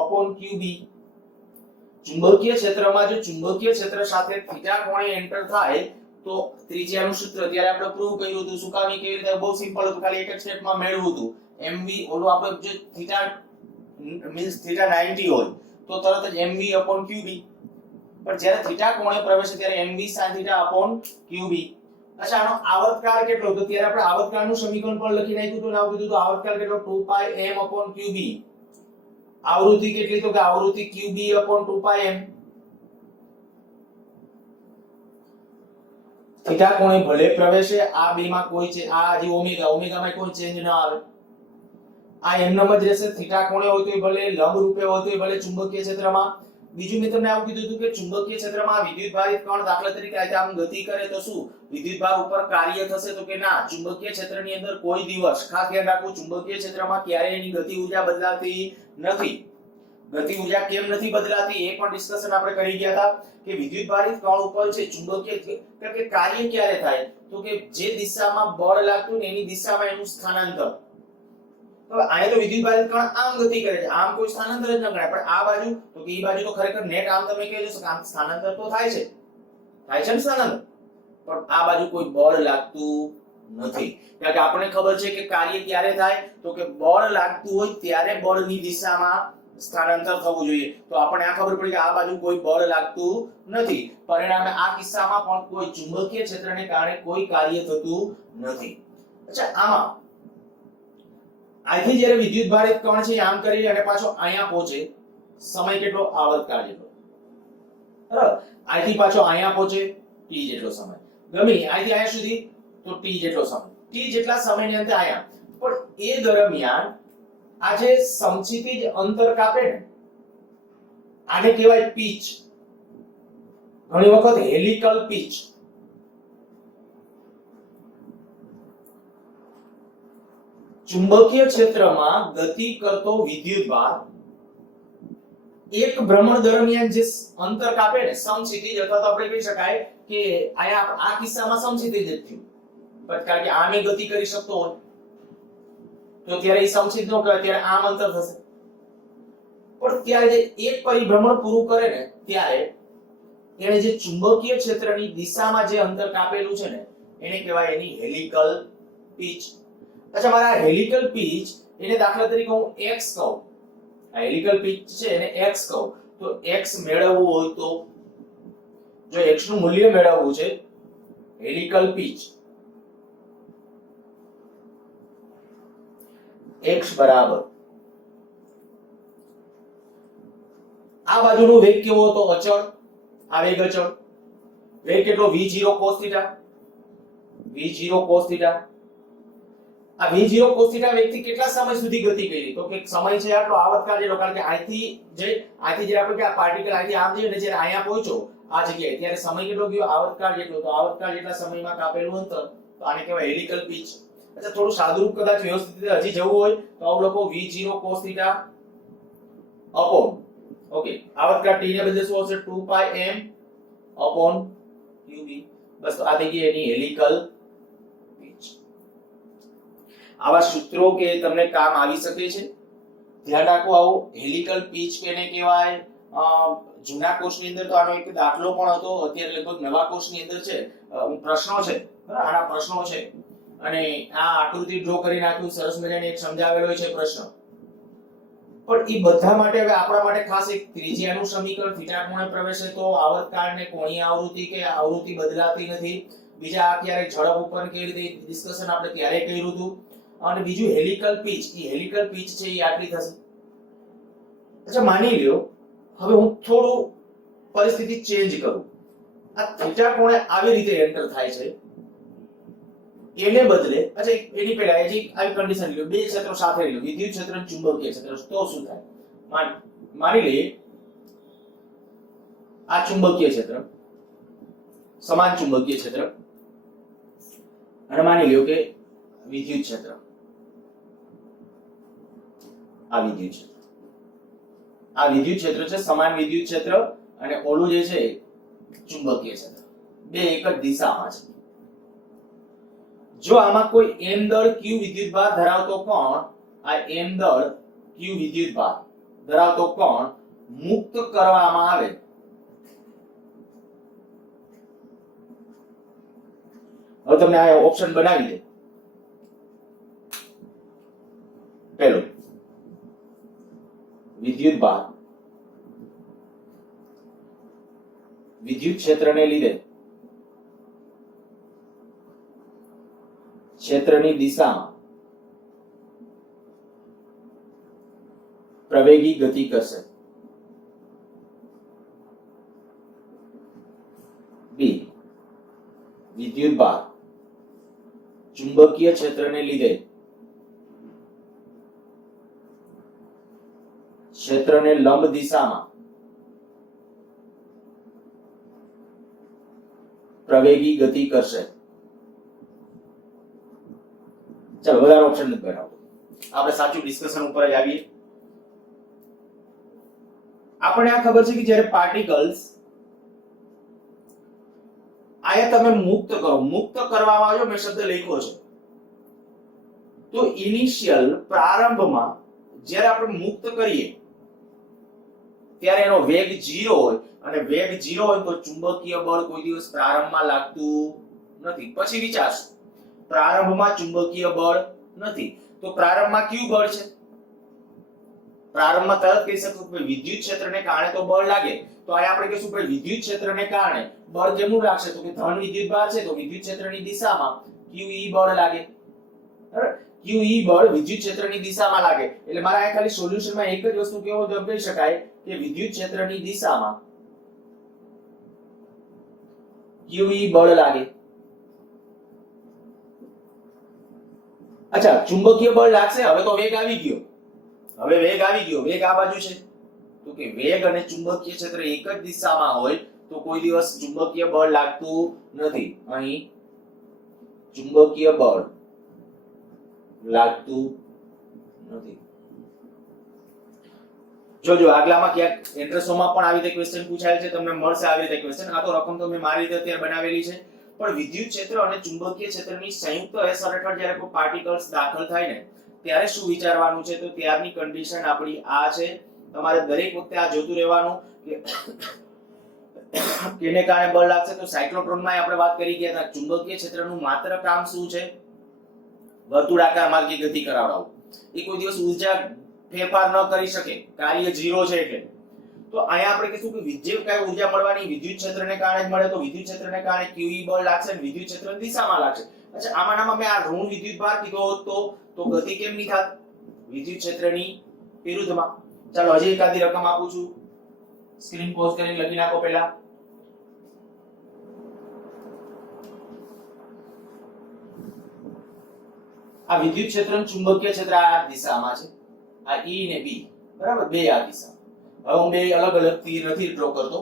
upon qb. ચુંબકીય ક્ષેત્રમાં જો ચુંબકીય ક્ષેત્ર સાથે થીટા કોણે એન્ટર થાય તો ત્રિજ્યાનું સૂત્ર ત્યારે આપણે પ્રૂવ કર્યું હતું. શું કામ? કેવી રીતે? બહુ સિમ્પલ હતું, ખાલી એક જ સ્ટેપમાં મેળવ્યું હતું. mv ઓલો આપણે જો થીટા મીન્સ થીટા 90 હોય તો તરત જ mv upon qb. પણ જ્યારે થીટા કોણે પ્રવેશે ત્યારે mv sin theta upon qb. અચ્છા, આનો આવર્તકાળ કેટલો? તો ત્યારે આપણે આવર્તકાળનું સમીકરણ પણ લખી નાખ્યું હતું. નામ કીધું તો આવર્તકાળ કેટલો? 2πm upon qb. આવૃત્તિ કેટલી? તો કે આવૃત્તિ qb upon 2πm. થીટા કોણે ભલે પ્રવેશે, આ બે માં કોઈ છે, આ જે ઓમેગામાં કોઈ ચેન્જ ન આવે. આ એમનામ જ રહેશે. થીટા કોણે હોય તોય ભલે, લંબ રૂપે હોય તોય ભલે ચુંબકીય ક્ષેત્રમાં. બીજું મેં તમને આવું કીધું હતું કે ચુંબકીય ક્ષેત્રમાં વિદ્યુત ભારિત કણ દાખલા તરીકે આમ ગતિ કરે તો શું વિદ્યુતભાર ઉપર કાર્ય થશે? તો કે ના, ચુંબકીય ક્ષેત્રની અંદર કોઈ દિવસ, ખાસ ધ્યાન રાખવું, ચુંબકીય ક્ષેત્રમાં ક્યારેય એની ગતિ ઊર્જા બદલાતી નથી. ગતિ ઊર્જા કેમ નથી બદલાતી એ પણ ડિસ્કશન આપણે કરી ગયા હતા કે વિદ્યુત ભારિત કણ ઉપર છે ચુંબકીય કે કાર્ય ક્યારે થાય? તો કે જે દિશામાં બળ લાગતું ને એની દિશામાં એનું સ્થાનાંતર. તો અહીંયા તો વિદ્યુત ભારિત કણ આમ ગતિ કરે છે, આમ કોઈ સ્થાનાંતર જ ન ગણાય, પણ આ બાજુ તો કે એ બાજુ તો ખરેખર નેટ આમ તમે કહી દેશો કે આમ સ્થાનાંતર તો થાય છે ને સ્થાનાંતર, પણ આ બાજુ કોઈ બળ લાગતું નથી, કારણ કે આપણને ખબર છે કે કાર્ય ક્યારે થાય તો કે બળ લાગતું હોય ત્યારે બળની દિશામાં સ્થાનાંતર થવું જોઈએ, તો આપણને આ ખબર પડી કે આ બાજુ કોઈ બળ લાગતું નથી, પરિણામે આ કિસ્સામાં પણ કોઈ ચુંબકીય ક્ષેત્રને કારણે કોઈ કાર્ય થતું નથી. અચ્છા, આમાં અહીંથી જ્યારે વિદ્યુત ભારિત કણ છે આમ કરી અને પાછો અહીંયા પહોંચે, સમય કેટલો? આવર્તકાળ જેટલો, બરાબર. અહીંથી પાછો અહીંયા પહોંચે t જેટલો સમય, ગમે અહીંથી અહીંયા સુધી તો t જેટલો સમય, t જેટલા સમયની અંતે અહીંયા, પણ એ દરમિયાન આ જે સમક્ષિતિજ અંતર કાપે ને આને કહેવાય પીચ, ઘણી વખત હેલિકલ પીચ. ચુંબકીય ક્ષેત્રમાં ગતિ કરતો વિદ્યુતભાર એક ભ્રમણ દરમિયાન જે અંતર કાપે ને સમક્ષિતિજ, અથવા તો આપણે કહી શકાય કે આયા આ કિસ્સામાં સમક્ષિતિજ જ થયું, કારણ કે આમે ગતિ કરી શકતો હોય તો ત્યારે એ સમક્ષિતિજ નો કહેવાય, ત્યારે આમ અંતર થશે, પણ ત્યારે જે એક પરિભ્રમણ પૂરું કરે ને ત્યારે એને જે ચુંબકીય ક્ષેત્રની દિશામાં જે અંતર કાપેલું છે ને એને કહેવાય એની હેલિકલ પીચ. અચ્છા, મારા હેલિકલ પીચ એને દાખલા તરીકે હું x કહું, આ હેલિકલ પીચ છે એને x કહું, તો x મેળવવું હોય તો જો x નું મૂલ્ય મેળવવું છે, હેલિકલ પીચ x બરાબર આ બાજુનો વેગ કેવો હતો? અચળ. આ વેગ અચળ, વેગ કેટલો? v0 cos θ, v0 cos θ. આ v0 cos θ વેગથી કેટલા સમય સુધી ગતિ કરી? તો કે સમય છે આટલો, આવર્તકાળ જેટલો, કારણ કે અહીંથી જે આપણે કે આ પાર્ટિકલ અહીંથી આમ જઈને જ્યારે અહીંયા પહોંચ્યો આ જગ્યાએ ત્યારે સમય કેટલો ગયો? આવર્તકાળ જેટલો, તો આવર્તકાળ જેટલા સમયમાં કાપેલું અંતર, તો આને કહેવાય હેલિકલ પીચ. અચ્છા, થોડું સાદુરૂપ કદાચ વ્યવસ્થિત રીતે હજી જવું હોય તો આવું લખો v0 cos θ અપોન, ઓકે, આવર્તકાળ t ને બદલે શું આવશે? 2πm upon qb. બસ, તો આ થઈ ગઈ એની હેલિકલ પીચ. આવા સૂત્રો કે તમને કામ આવી શકે છે, ધ્યાન રાખો. આવો હેલિકલ પીચ કેને કહેવાય? જૂના કોર્સની અંદર તો આનો એક દાખલો પણ હતો, અત્યારે લગભગ નવા કોર્સની અંદર છે પ્રશ્નો છે, બરાબર, આના પ્રશ્નો છે, અને આ આકૃતિ ડ્રો કરી નાખ્યું, સરસ મજાની એક સમજાવેલો છે પ્રશ્ન. પણ એ બધા માટે હવે આપણા માટે ખાસ એક ત્રિજ્યાનું સમીકરણ થીટા ખૂણે પ્રવેશે તો આવર્તકાળ ને કોણીય આવૃત્તિ કે આવૃત્તિ બદલાતી નથી. બીજા ક્યારેક ઝડપ ઉપર કેવી રીતે ડિસ્કશન આપણે ક્યારે કર્યું હતું. અને બીજું હેલિકલ પીચ, એ હેલિકલ પીચ છે એ આટલી થશે. અચ્છા, માની લ્યો હવે હું થોડું પરિસ્થિતિ ચેન્જ કરું, આ થીટા ખૂણે આવી રીતે એન્ટર થાય છે, એને બદલે અચ્છા એની પહેલા હજી આવી કન્ડિશન લ્યો, બે ક્ષેત્રો સાથે લ્યો, વિદ્યુત ક્ષેત્ર અને ચુંબકીય ક્ષેત્ર, તો શું થાય? માની લઈએ આ ચુંબકીય ક્ષેત્ર, સમાન ચુંબકીય ક્ષેત્ર, અને માની લ્યો કે વિદ્યુત ક્ષેત્ર, આ વિદ્યુત ક્ષેત્ર, આ વિદ્યુત ક્ષેત્ર છે, સમાન વિદ્યુત ક્ષેત્ર, અને ઓલું જે છે ચુંબકીય ક્ષેત્ર, બે એક જ દિશામાં છે. જો આમાં કોઈ m દળ q વિદ્યુતભાર ધરાવતો કણ, આ m દળ q વિદ્યુતભાર ધરાવતો કણ મુક્ત કરવામાં આવે, હવે તમને આ ઓપ્શન બનાવી દે. પહેલો, વિદ્યુતભાર વિદ્યુત ક્ષેત્રને લીધે ક્ષેત્રની દિશામાં પ્રવેગી ગતિ કરશે. બી, વિદ્યુતભાર ચુંબકીય ક્ષેત્રને લીધે ક્ષેત્રને લંબ દિશામાં પ્રવેગી ગતિ કરશે. ચાલો વધારે ઓપ્શન નથી બનાવતો, આપણે સાચું ડિસ્કશન ઉપર જ આવીએ. આપણને આ ખબર છે કે જ્યારે પાર્ટિકલ્સ આયા તમે મુક્ત કરો, મુક્ત કરવામાં આવ્યો, મેં શબ્દ લખ્યો છે, તો ઇનિશિયલ પ્રારંભમાં જ્યારે આપણે મુક્ત કરીએ ત્યારે એનો વેગ 0 હોય અને વેગ 0 હોય તો ચુંબકીય બળ કોઈ દિવસ પ્રારંભમાં લાગતું નથી. પછી વિચારશો પ્રારંભમાં ચુંબકીય બળ નથી તો પ્રારંભમાં કયું બળ છે? પ્રારંભમાં તરત કહી શકું કે વિદ્યુત ક્ષેત્રને કારણે તો બળ લાગે, તો આ આપણે કહીશું કે વિદ્યુત ક્ષેત્રને કારણે બળ કેમનું લાગશે? તો કે ધન વિદ્યુત ભાર છે તો વિદ્યુત ક્ષેત્રની દિશામાં QE બળ લાગે. બરાબર? QE બળ વિદ્યુત ક્ષેત્રની દિશામાં લાગે. એટલે મારા આ ખાલી સોલ્યુશનમાં એક જ વસ્તુ કેવો કહી શકાય કે વિદ્યુત ક્ષેત્રની દિશામાં QE બળ લાગે. અચ્છા, ચુંબકીય બળ લાગશે. હવે તો વેગ આવી ગયો. હવે વેગ આવી ગયો. વેગ આ બાજુ છે. તો કે વેગ અને ચુંબકીય ક્ષેત્ર એક જ દિશામાં હોય તો કોઈ દિવસ ચુંબકીય બળ લાગતું નથી. અહીં ચુંબકીય બળ લાગતું નથી. જોજો આગલામાં ક્યાંક એન્ટ્રન્સોમાં પણ આવી રીતે ક્વેશ્ચન પૂછાયેલ છે, તમને મળશે આવી રીતે ક્વેશ્ચન. આ તો રકમ તો મેં મારી રીતે અત્યારે બનાવેલી છે. પણ વિદ્યુત ક્ષેત્ર અને ચુંબકીય ક્ષેત્રની સંયુક્ત અસર હેઠળ જ્યારે કોઈ પાર્ટિકલ્સ દાખલ થાય ને ત્યારે શું વિચારવાનું છે? તો ત્યારની કન્ડિશન આપણી આ છે. તમારે દરેક વખતે આ જોતું રહેવાનું કે કેને કારણે બળ લાગશે. તો સાયક્લોટ્રોનમાં આપણે વાત કરી ગયા હતા ચુંબકીય ક્ષેત્રનું માત્ર કામ શું છે? વર્તુળાકાર માર્ગે ગતિ કરાવડાવવું. એ કોઈ દિવસ ઊર્જા ફેરફાર ન કરી શકે, કાર્ય 0 છે એટલે. તો અહીંયા આપણે કહીશું કે વિદ્યુત કઈ ઊર્જા મળવાની વિદ્યુત ક્ષેત્રને કારણે જ મળે, તો વિદ્યુત ક્ષેત્રને કારણે QE બળ લાગશે અને વિદ્યુત ક્ષેત્રની દિશામાં લાગશે. અચ્છા, આમાંનામાં મેં આ ઋણ વિદ્યુત ભાર કીધો તો ગતિ કેમ નહીં થાત? વિદ્યુત ક્ષેત્રની વિરુદ્ધમાં. ચાલો હજી એકાદી રકમ આપું છું. સ્ક્રીન પોઝ કરીને લખી નાખો પહેલા. આ વિદ્યુત ક્ષેત્ર અને ચુંબકીય ક્ષેત્ર આ દિશામાં છે. આ E ને B બરાબર, બે આ દિશા. હવે હું બે અલગ અલગ તીર નથી ડ્રો કરતો.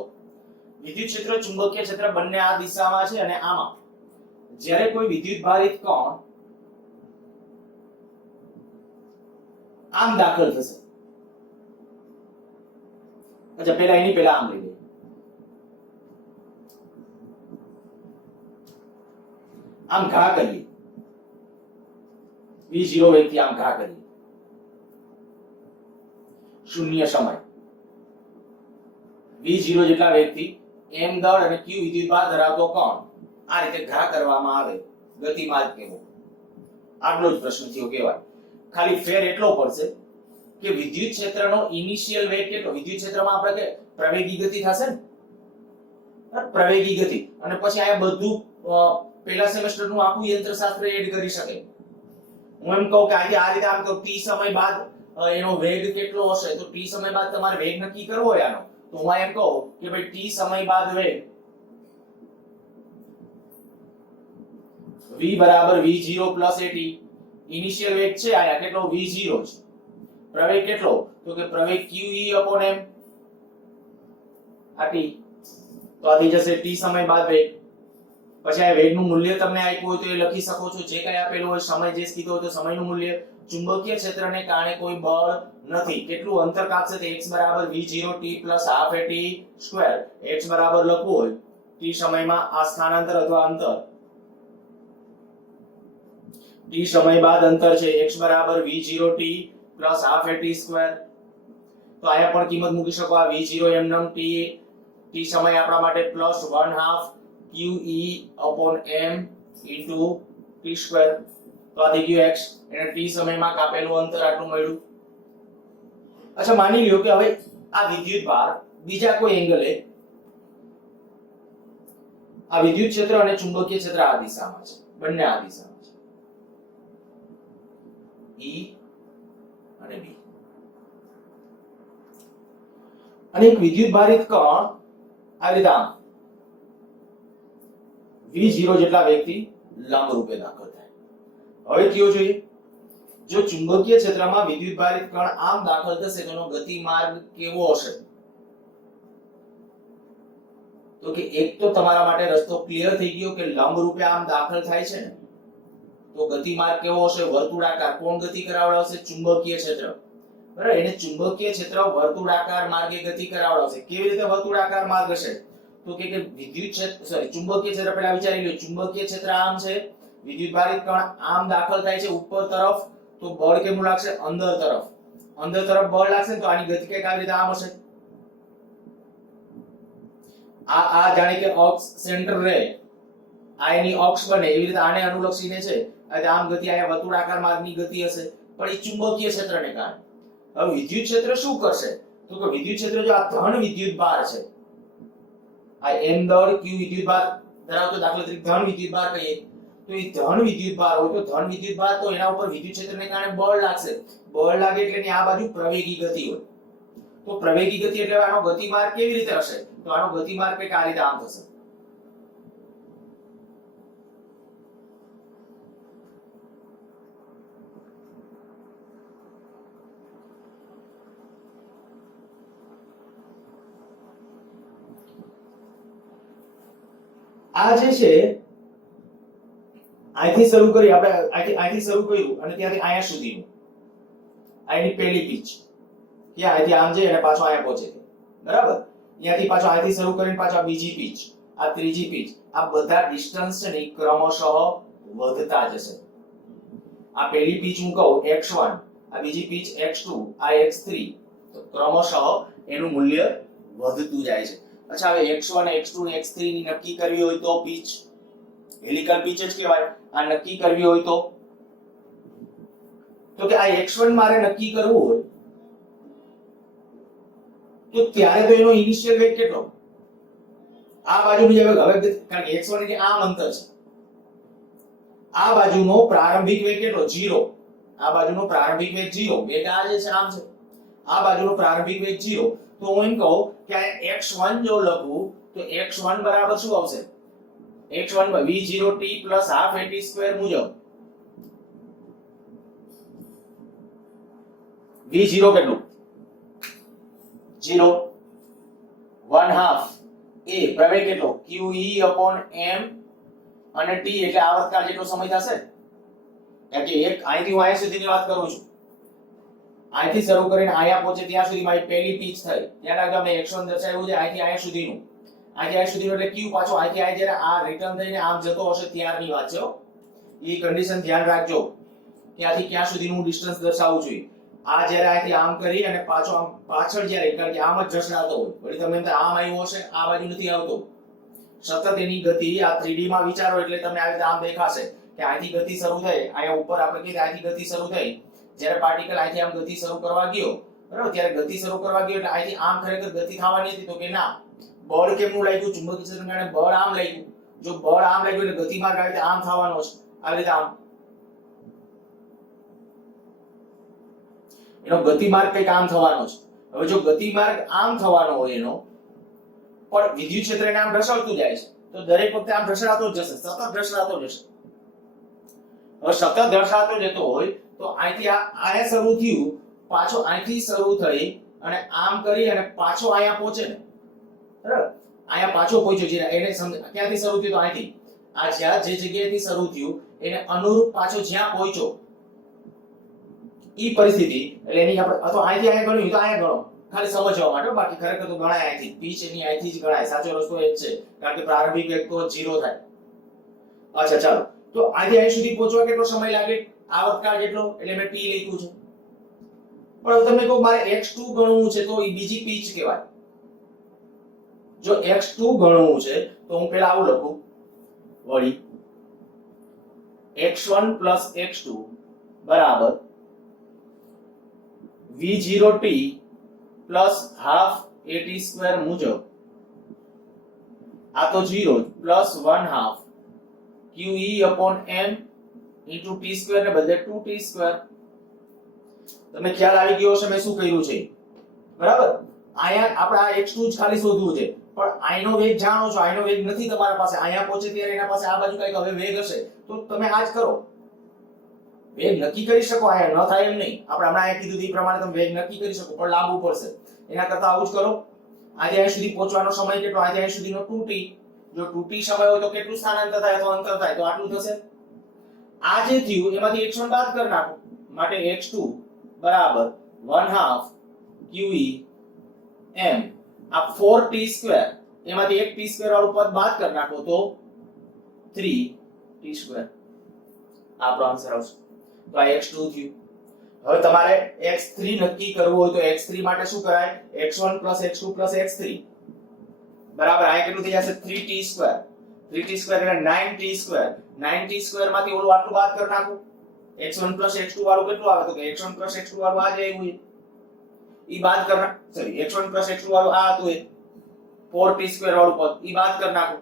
વિદ્યુત ક્ષેત્ર ચુંબકીય ક્ષેત્ર બંને આ દિશામાં છે અને આમાં જ્યારે કોઈ વિદ્યુત ભારિત કણ આમ દાખલ થશે. અચ્છા, પહેલા એની પહેલા આમ લઈ લઈએ. આમ ઘા કરીએ V0 વેગથી આમ ઘા કરીએ. શૂન્ય સમય V0 જેટલા વેગથી m દળ અને q વિદ્યુત ભાર ધરાવતો કણ આ રીતે ઘા કરવામાં આવે. ગતિમાર્ગ કેવો? આગલો જ પ્રશ્ન થયો કહેવાય. ખાલી ફેર એટલો પડશે કે વિદ્યુત ક્ષેત્રનો ઇનિશિયલ વેગ કેટલો? વિદ્યુત ક્ષેત્રમાં આપણે કે પ્રવેગી ગતિ થશે ને, પ્રવેગી ગતિ. અને પછી આ બધું પહેલા સેમેસ્ટરનું આખું યંત્રશાસ્ત્ર એડ કરી શકે. હું એમ કહું કે આજે આ રીતે આમ તો t સમય બાદ એનો વેગ કેટલો હશે? તો t સમય બાદ તમારે વેગ નક્કી કરવો હોય આનો, તો હું એમ કહું કે ભાઈ t સમય બાદ વેગ v બરાબર v0 પ્લસ at. ઇનિશિયલ વેગ છે આયા કેટલો? v0 છે. પ્રવેગ કેટલો? તો કે પ્રવેગ qe upon m આ t. તો આ થઈ જશે t સમય બાદ વેગ. પછી આ વેગનું મૂલ્ય તમને આપ્યું હોય તો એ લખી શકો છો. જે કઈ આપેલું હોય સમય જે કીધો હોય તો સમયનું મૂલ્ય. ચુંબકીય ક્ષેત્રને કારણે કોઈ બળ નથી. કેટલું અંતર કાપશે? તો x બરાબર v0 t plus half at square. x બરાબર લખવું હોય t સમયમાં આ સ્થાનાંતર અથવા અંતર t સમય બાદ અંતર છે x બરાબર v0 t plus half at square. તો આયા પણ કિંમત મૂકી શકો. આ v0 m નમ t સમય આપણા માટે plus 1/2 QE upon m into t square. તો આ થઈ ગયું x. એને t સમયમાં કાપેલું અંતર આટલું મળ્યું. અચ્છા, માની લ્યો કે હવે આ વિદ્યુત ભાર બીજા કોઈ એંગલે આ વિદ્યુત ક્ષેત્ર અને ચુંબકીય ક્ષેત્ર આ દિશામાં છે, બંને આ દિશામાં છે, E અને B. અને એક વિદ્યુત ભારિત કણ આવી રીતે આમ v0 જેટલા વેગથી લંબ રૂપે દાખલ થાય. હવે કયો જોઈએ? જો ચુંબકીય ક્ષેત્રમાં વિદ્યુત ભારિત કણ આમ દાખલ થશે તો એનો ગતિમાર્ગ કેવો હશે? તો કે એક તો તમારા માટે રસ્તો ક્લિયર થઈ ગયો કે લંબ રૂપે આમ દાખલ થાય છે ને, તો ગતિમાર્ગ કેવો હશે? વર્તુળાકાર. કોણ ગતિ કરાવડાવશે? ચુંબકીય ક્ષેત્ર. બરાબર, એને ચુંબકીય ક્ષેત્ર વર્તુળાકાર માર્ગે ગતિ કરાવડાવશે. કેવી રીતે વર્તુળાકાર માર્ગ હશે? તો કે વિદ્યુત ક્ષેત્ર ચુંબકીય ક્ષેત્ર પહેલા વિચારી લો. ચુંબકીય ક્ષેત્ર આમ છે, વિદ્યુત ભારિત કણ આમ દાખલ થાય છે ઉપર તરફ તો બળ કેવું લાગશે અંદર તરફ બળ લાગશે તો આની ગતિ કઈક આવી રીતે આમ હશે આ જાણે કે અક્ષ સેન્ટર રહે આ એની અક્ષ બને એવી રીતે આને અનુલક્ષીને છે એટલે આમ ગતિ આયા વર્તુળાકાર માર્ગની ગતિ હશે પણ એ ચુંબકીય ક્ષેત્રને કારણે હવે વિદ્યુત ક્ષેત્ર શું કરશે તો કે વિદ્યુત ક્ષેત્ર જો આ ધન વિદ્યુત ભાર છે આ n દળ q વિદ્યુત ભાર ધરાવતો દાખલા તરીકે ધન વિદ્યુત ભાર કહીએ તો એ ધન વિદ્યુત ભાર હોય તો ધન વિદ્યુત ભાર તો એના ઉપર વિદ્યુત ક્ષેત્રને કારણે બળ લાગશે બળ લાગે એટલે એની આ બાજુ પ્રવેગી ગતિ હોય તો પ્રવેગી ગતિ એટલે આનો ગતિમાર્ગ કેવી રીતે હશે તો આનો ગતિમાર્ગ કંઈક આ રીતે આમ થશે આ જે છે અહીંથી શરૂ કરી આપણે અહીંથી શરૂ કર્યું અને ત્યાંથી અહીંયા સુધીનું અહીંની પહેલી પીચ કે અહીંથી આમ જઈ અને પાછો અહીંયા પહોંચે બરાબર ત્યાંથી પાછો અહીંથી શરૂ કરીને પાછો આ બીજી પીચ આ ત્રીજી પીચ આ બધા ડિસ્ટન્સ છે ને ક્રમશઃ વધતા જશે આ પહેલી પીચ હું કહું x1 આ બીજી પીચ x2 આ x3 તો ક્રમશઃ એનું મૂલ્ય વધતું જાય છે અચ્છા હવે x1 x2 ને x3 ની નક્કી કરવી હોય તો પીચ હેલિકલ પીચ જ કહેવાય આ નક્કી કરવી હોય તો કે આ x1 મારે નક્કી કરવું હોય તો ત્યારે તો એનો ઇનિશિયલ વેગ કેટલો આ બાજુનું જે વેગ હવે કારણ કે x1 એટલે આમ અંતર છે આ બાજુનો પ્રારંભિક વેગ કેટલો 0 આ બાજુનો પ્રારંભિક વેગ 0 વેગ આ જે છે આમ છે આ બાજુનો પ્રારંભિક વેગ 0 તો હું એમ કહું કે x1 જો લખું તો x1 બરાબર શું આવશે x1 v0t + ½ at² મુજબ v0 કેટલું 0 1/2 a પ્રવેગ કેટલો qe/m અને t એટલે આવર્તકાળ જેટલો સમય થશે એટલે એક અહીંથી હું અહીંયા સુધીની વાત કરું છું અહીંથી શરૂ કરીને અહીંયા પહોંચે ત્યાં સુધી મારી પહેલી પીચ થઈ ત્યાં આગળ અમે x1 દર્શાવ્યું છે અહીંથી અહીંયા સુધીનું એટલે q પાછો અહીંથી અહીં જ્યારે આ રિટર્ન થઈને આમ જતો હશે ત્યારની વાત છે એ કન્ડિશન ધ્યાન રાખજો ત્યાંથી ક્યાં સુધીનું ડિસ્ટન્સ દર્શાવવું જોઈએ આ જ્યારે અહીંથી આમ કરી અને પાછો આમ પાછળ જ્યારે કારણ કે આમ જ જશડાતો હોય વળી તમે એમ આમ આવ્યો હશે આ બાજુ નથી આવતો સતત એની ગતિ આ 3D માં વિચારો એટલે તમને આવી રીતે આમ દેખાશે કે અહીંથી ગતિ શરૂ થઈ અહીંયા ઉપર આપણે કહીએ અહીંથી ગતિ શરૂ થઈ જ્યારે પાર્ટિકલ અહીંથી આમ ગતિ શરૂ કરવા ગયો બરાબર ત્યારે ગતિ શરૂ કરવા ગયો એટલે અહીંથી આમ ખરેખર ગતિ થવાની હતી તો કે ના બળ કેમનું લાગ્યું ચુંબકીય ક્ષેત્રને કારણે બળ આમ લાગ્યું જો બળ આમ લાગ્યું એટલે ગતિમાર્ગ આવી રીતે આમ થવાનો છે આવી રીતે આમ એનો ગતિમાર્ગ કંઈક આમ થવાનો છે હવે જો ગતિમાર્ગ આમ થવાનો હોય એનો પણ વિદ્યુત ક્ષેત્ર એને આમ ઢસડતું જાય છે તો દરેક વખતે આમ ઢસડાતો જ જશે સતત ઢસડાતો જશે હવે સતત ઢસડાતો જતો હોય તો અહીંથી આયા શરૂ થયું પાછો અહીંથી શરૂ થઈ અને આમ કરી અને પાછો અહીંયા પહોંચે ને બરાબર અહીંયા પાછો પહોંચ્યો છે એને ક્યાંથી શરૂ થયું તો અહીંથી આ જ્યાં જે જગ્યાએથી શરૂ થયું એને અનુરૂપ પાછો જ્યાં પહોંચ્યો ઈ પરિસ્થિતિ એટલે એની આપણે અથવા અહીંથી અહીંયા ગણ્યું તો અહીંયા ગણો ખાલી સમજવા માટે બાકી ખરેખર તો ગણાય અહીંથી પીચ એની અહીંથી જ ગણાય સાચો રસ્તો એ જ છે કારણ કે પ્રારંભિક વેગ તો 0 થાય અચ્છા ચાલો તો અહીંથી અહીં સુધી પહોંચવા કેટલો સમય લાગે આવર્તકાળ કેટલો એટલે મેં t લખ્યું છે પણ તમે કહો મારે x2 ગણવું છે તો એ બીજી પીચ કહેવાય જો x2 ગણવું છે તો હું પહેલા આવું લખું વળી x1 + x2 બરાબર v0t + ½ at² મુજબ આ તો 0 + 1/2 qe/m t² ને બદલે 2t². તમને ખ્યાલ આવી ગયો હશે મેં શું કર્યું છે બરાબર અહીંયા આપણે આ x2 જ ખાલી શોધવું છે પણ આનો વેગ જાણો છો આનો વેગ નથી તમારા પાસે અહીંયા પહોંચે ત્યારે એના પાસે આ બાજુ કઈક હવે વેગ હશે તો તમે આ જ કરો વેગ નક્કી કરી શકો અહીંયા ન થાય એમ નહીં આપણે હમણાં અહીંયા કીધું એ પ્રમાણે તમે વેગ નક્કી કરી શકો પણ લાવવું પડશે એના કરતા આવું જ કરો આજે અહીં સુધી પહોંચવાનો સમય કેટલો આજે અહીં સુધીનો 2t જો 2t સમય હોય તો કેટલું સ્થાનાંતર થાય તો અંતર થાય તો આટલું થશે આ જે થયું એમાંથી x1 બાદ કરી નાખો માટે x2 બરાબર 1/2 qe/m આ 4t² એમાંથી એક t² વાળું પદ બાદ કરી નાખો તો 3t². આપણો આન્સર આવશે તો આ x2 થયું હવે તમારે x3 નક્કી કરવું હોય તો x3 માટે શું કરાય x1 x2 x3 બરાબર આ કેટલું થઈ જશે 3t2 3t2 એટલે 9t2 9t2 માંથી ઓલું આટલું બાદ કરી નાખો x1 x2 વાળું કેટલું આવે તો કે x1 x2 વાળું આ જ આવ્યું ઈ બાદ કર સોરી x1 x2 વાળું આ હતું એ 4t2 વાળું પદ ઈ બાદ કરી નાખો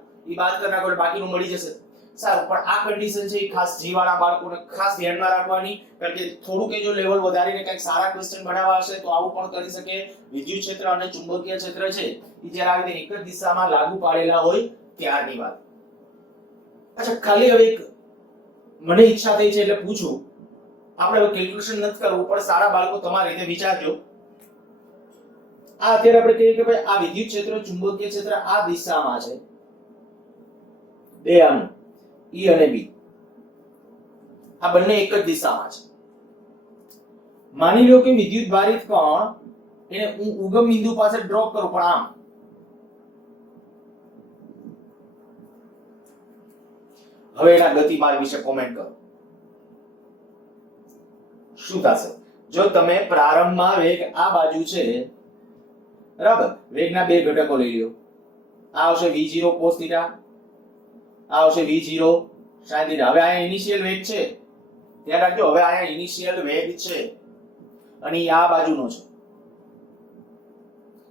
એટલે બાકીનું મળી જશે સારું પણ આ કન્ડિશન છે એ ખાસ જી વાળા બાળકોને ખાસ ધ્યાનમાં રાખવાની કારણ કે થોડુંક જો લેવલ વધારીને કંઈક સારા ક્વેશ્ચન બનાવવા હશે તો આવું પણ કરી શકે વિદ્યુત ક્ષેત્ર અને ચુંબકીય ક્ષેત્ર છે એ જ્યારે આવી રીતે એક જ દિશામાં લાગુ પાડેલા હોય ત્યારની વાત અચ્છા ખાલી હવે એક મને ઈચ્છા થઈ છે એટલે પૂછું આપણે હવે કેલ્ક્યુલેશન નથી કરવું પણ સારા બાળકો તમારી રીતે વિચારજો આ અત્યારે આપણે કહીએ કે ભાઈ આ વિદ્યુત ક્ષેત્ર ચુંબકીય ક્ષેત્ર આ દિશામાં છે બે આનું E અને B આ બંને એક જ દિશામાં છે માની લો કે વિદ્યુત ભારિત કણ એને હું ઉગમ બિંદુ પાસે ડ્રોપ કરું પણ આમ હવે એના ગતિમાર્ગ વિશે કોમેન્ટ કરો શું થશે જો તમે પ્રારંભમાં વેગ આ બાજુ છે બરાબર વેગના બે ઘટકો લઈ લ્યો આ આવશે v0 cos θ આ આવશે v0 sin θ હવે આ ઇનિશિયલ વેગ છે ધ્યાન રાખજો હવે આ ઇનિશિયલ વેગ છે અને આ બાજુનો છે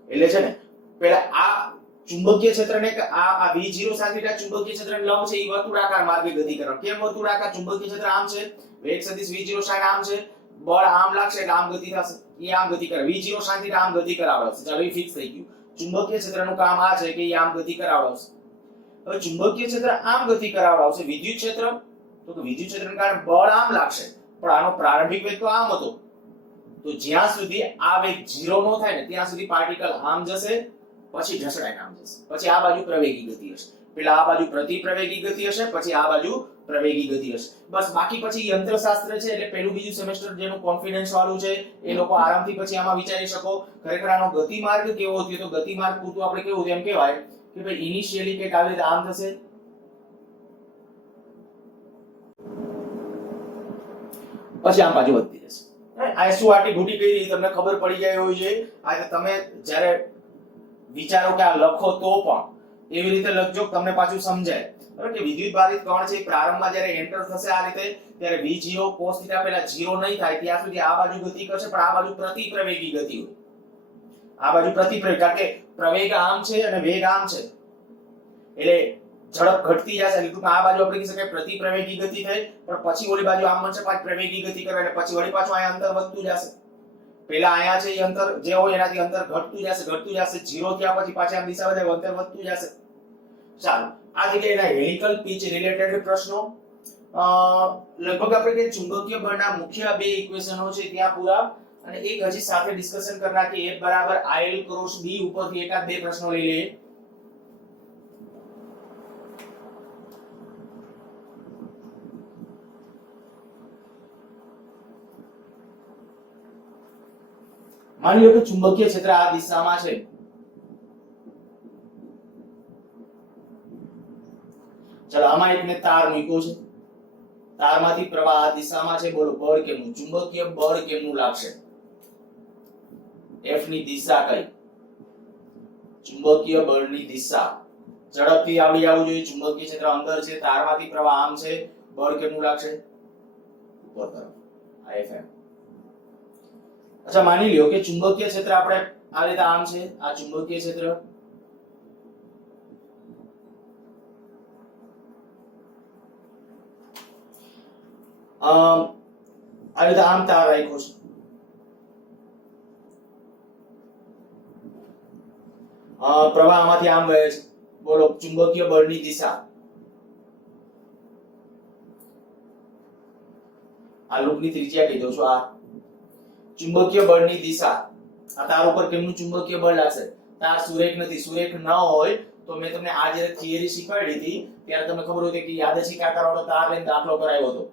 એટલે છે ને પહેલા આ ચુંબકીય ક્ષેત્રને આ v0 sin θ ચુંબકીય ક્ષેત્રને લંબ છે એ વર્તુળાકાર માર્ગે ગતિ કરો કેમ વર્તુળાકાર ચુંબકીય ક્ષેત્ર આમ છે વેગ સદિશ v0 sin આમ છે બળ આમ લાગશે એટલે આમ ગતિ થશે એ આમ ગતિ કરે v0 sin θ આમ ગતિ કરાવશે ચાલો એ ફિક્સ થઈ ગયું ચુંબકીય ક્ષેત્રનું કામ આ છે કે એ આમ ગતિ કરાવશે હવે ચુંબકીય ક્ષેત્ર આમ ગતિ કરાવશે વિદ્યુત ક્ષેત્ર તો કે વિદ્યુત ક્ષેત્રને કારણે બળ આમ લાગશે પણ આનો પ્રારંભિક વેગ તો આમ હતો તો જ્યાં સુધી આ વેગ 0 નો થાય ને ત્યાં સુધી પાર્ટિકલ આમ જશે પછી ઢસડાઈને આમ જશે પછી આ બાજુ પ્રવેગી ગતિ હશે પેલા આ બાજુ પ્રતિપ્રવેગી ગતિ હશે પછી આ બાજુ પ્રવેગી ગતિ હશે બસ બાકી પછી યંત્રશાસ્ત્ર છે એટલે પહેલું બીજું સેમેસ્ટર જેનું કોન્ફિડન્સ વાળું છે એ લોકો આરામથી પછી આમાં વિચારી શકો ખરેખર આનો ગતિમાર્ગ કેવો થયો તો ગતિમાર્ગ પૂરતું આપણે કેવું એમ કહેવાય કે ભાઈ ઇનિશિયલી કે આવી રીતે આમ થશે પછી આમ બાજુ વધતી જશે આ શું આટી ઘૂટી કરી તમને ખબર પડી જાય હોય છે આજે તમે જ્યારે વિચારો કે આ લખો તો પણ એવી રીતે લખજો તમને પાછું સમજાય બરાબર કે વિદ્યુત ભારિત કણ છે પ્રારંભમાં જ્યારે એન્ટર થશે આ રીતે ત્યારે v0 cos θ પહેલા 0 નહીં થાય ત્યાં સુધી આ બાજુ ગતિ કરશે પણ આ બાજુ પ્રતિપ્રવેગી ગતિ હોય આ બાજુ પ્રતિપ્રવેગ કારણ કે પ્રવેગ આમ છે અને વેગ આમ છે એટલે ઝડપ ઘટતી જશે એટલે આ બાજુ આપણે કહી શકાય પ્રતિપ્રવેગી ગતિ થઈ પણ પછી ઓલી બાજુ આમ બનશે પાછી પ્રવેગી ગતિ કરે એટલે પછી વળી પાછું અહીંયા અંતર વધતું જશે પેલા અહીંયા છે એ અંતર જે હોય એનાથી અંતર ઘટતું જશે 0 થયા પછી પાછા આમ દિશા વધે અંતર વધતું જશે ચાલો આ જગ્યાએ એના હેલિકલ પીચ રિલેટેડ પ્રશ્નો લગભગ આપણે કે ચુંબકીય બળના મુખ્ય બે ઇક્વેશનો છે ત્યાં પૂરા અને એક હજી સાથે ડિસ્કશન કરના કે F બરાબર IL ક્રોસ B ઉપરથી એકાદ બે પ્રશ્નો લઈ લઈએ માની લો કે ચુંબકીય ક્ષેત્ર આ દિશામાં છે ચલો આમાં એક મેં તાર મૂક્યો છે તારમાંથી પ્રવાહ આ દિશામાં છે બોલો બળ કેમનું ચુંબકીય બળ કેમનું લાગશે F ની દિશા કઈ ચુંબકીય બળની દિશા ઝડપથી આવડી આવવું જોઈએ ચુંબકીય ક્ષેત્ર અંદર છે તારમાંથી પ્રવાહ આમ છે બળ કેમનું લાગશે ઉપર તરફ Fm અચ્છા માની લ્યો કે ચુંબકીય ક્ષેત્ર આપણે આ રીતે આમ છે આ ચુંબકીય ક્ષેત્ર આ રીતે આમ તાર રાખ્યો છે પ્રવાહ આમાંથી આમ વહે છે બોલો ચુંબકીય બળની દિશા આ લૂપની ત્રિજ્યા કહી દઉં છું આ ચુંબકીય બળની દિશા આ તાર ઉપર કેમનું ચુંબકીય બળ લાગશે તાર સુરેખ નથી સુરેખ ન હોય તો મેં તમને આ જે થિયરી શીખવાડી હતી ત્યારે તમને ખબર હોય કે યાદચ્છિક આકારવાળો તાર લઈને દાખલો કરાયો હતો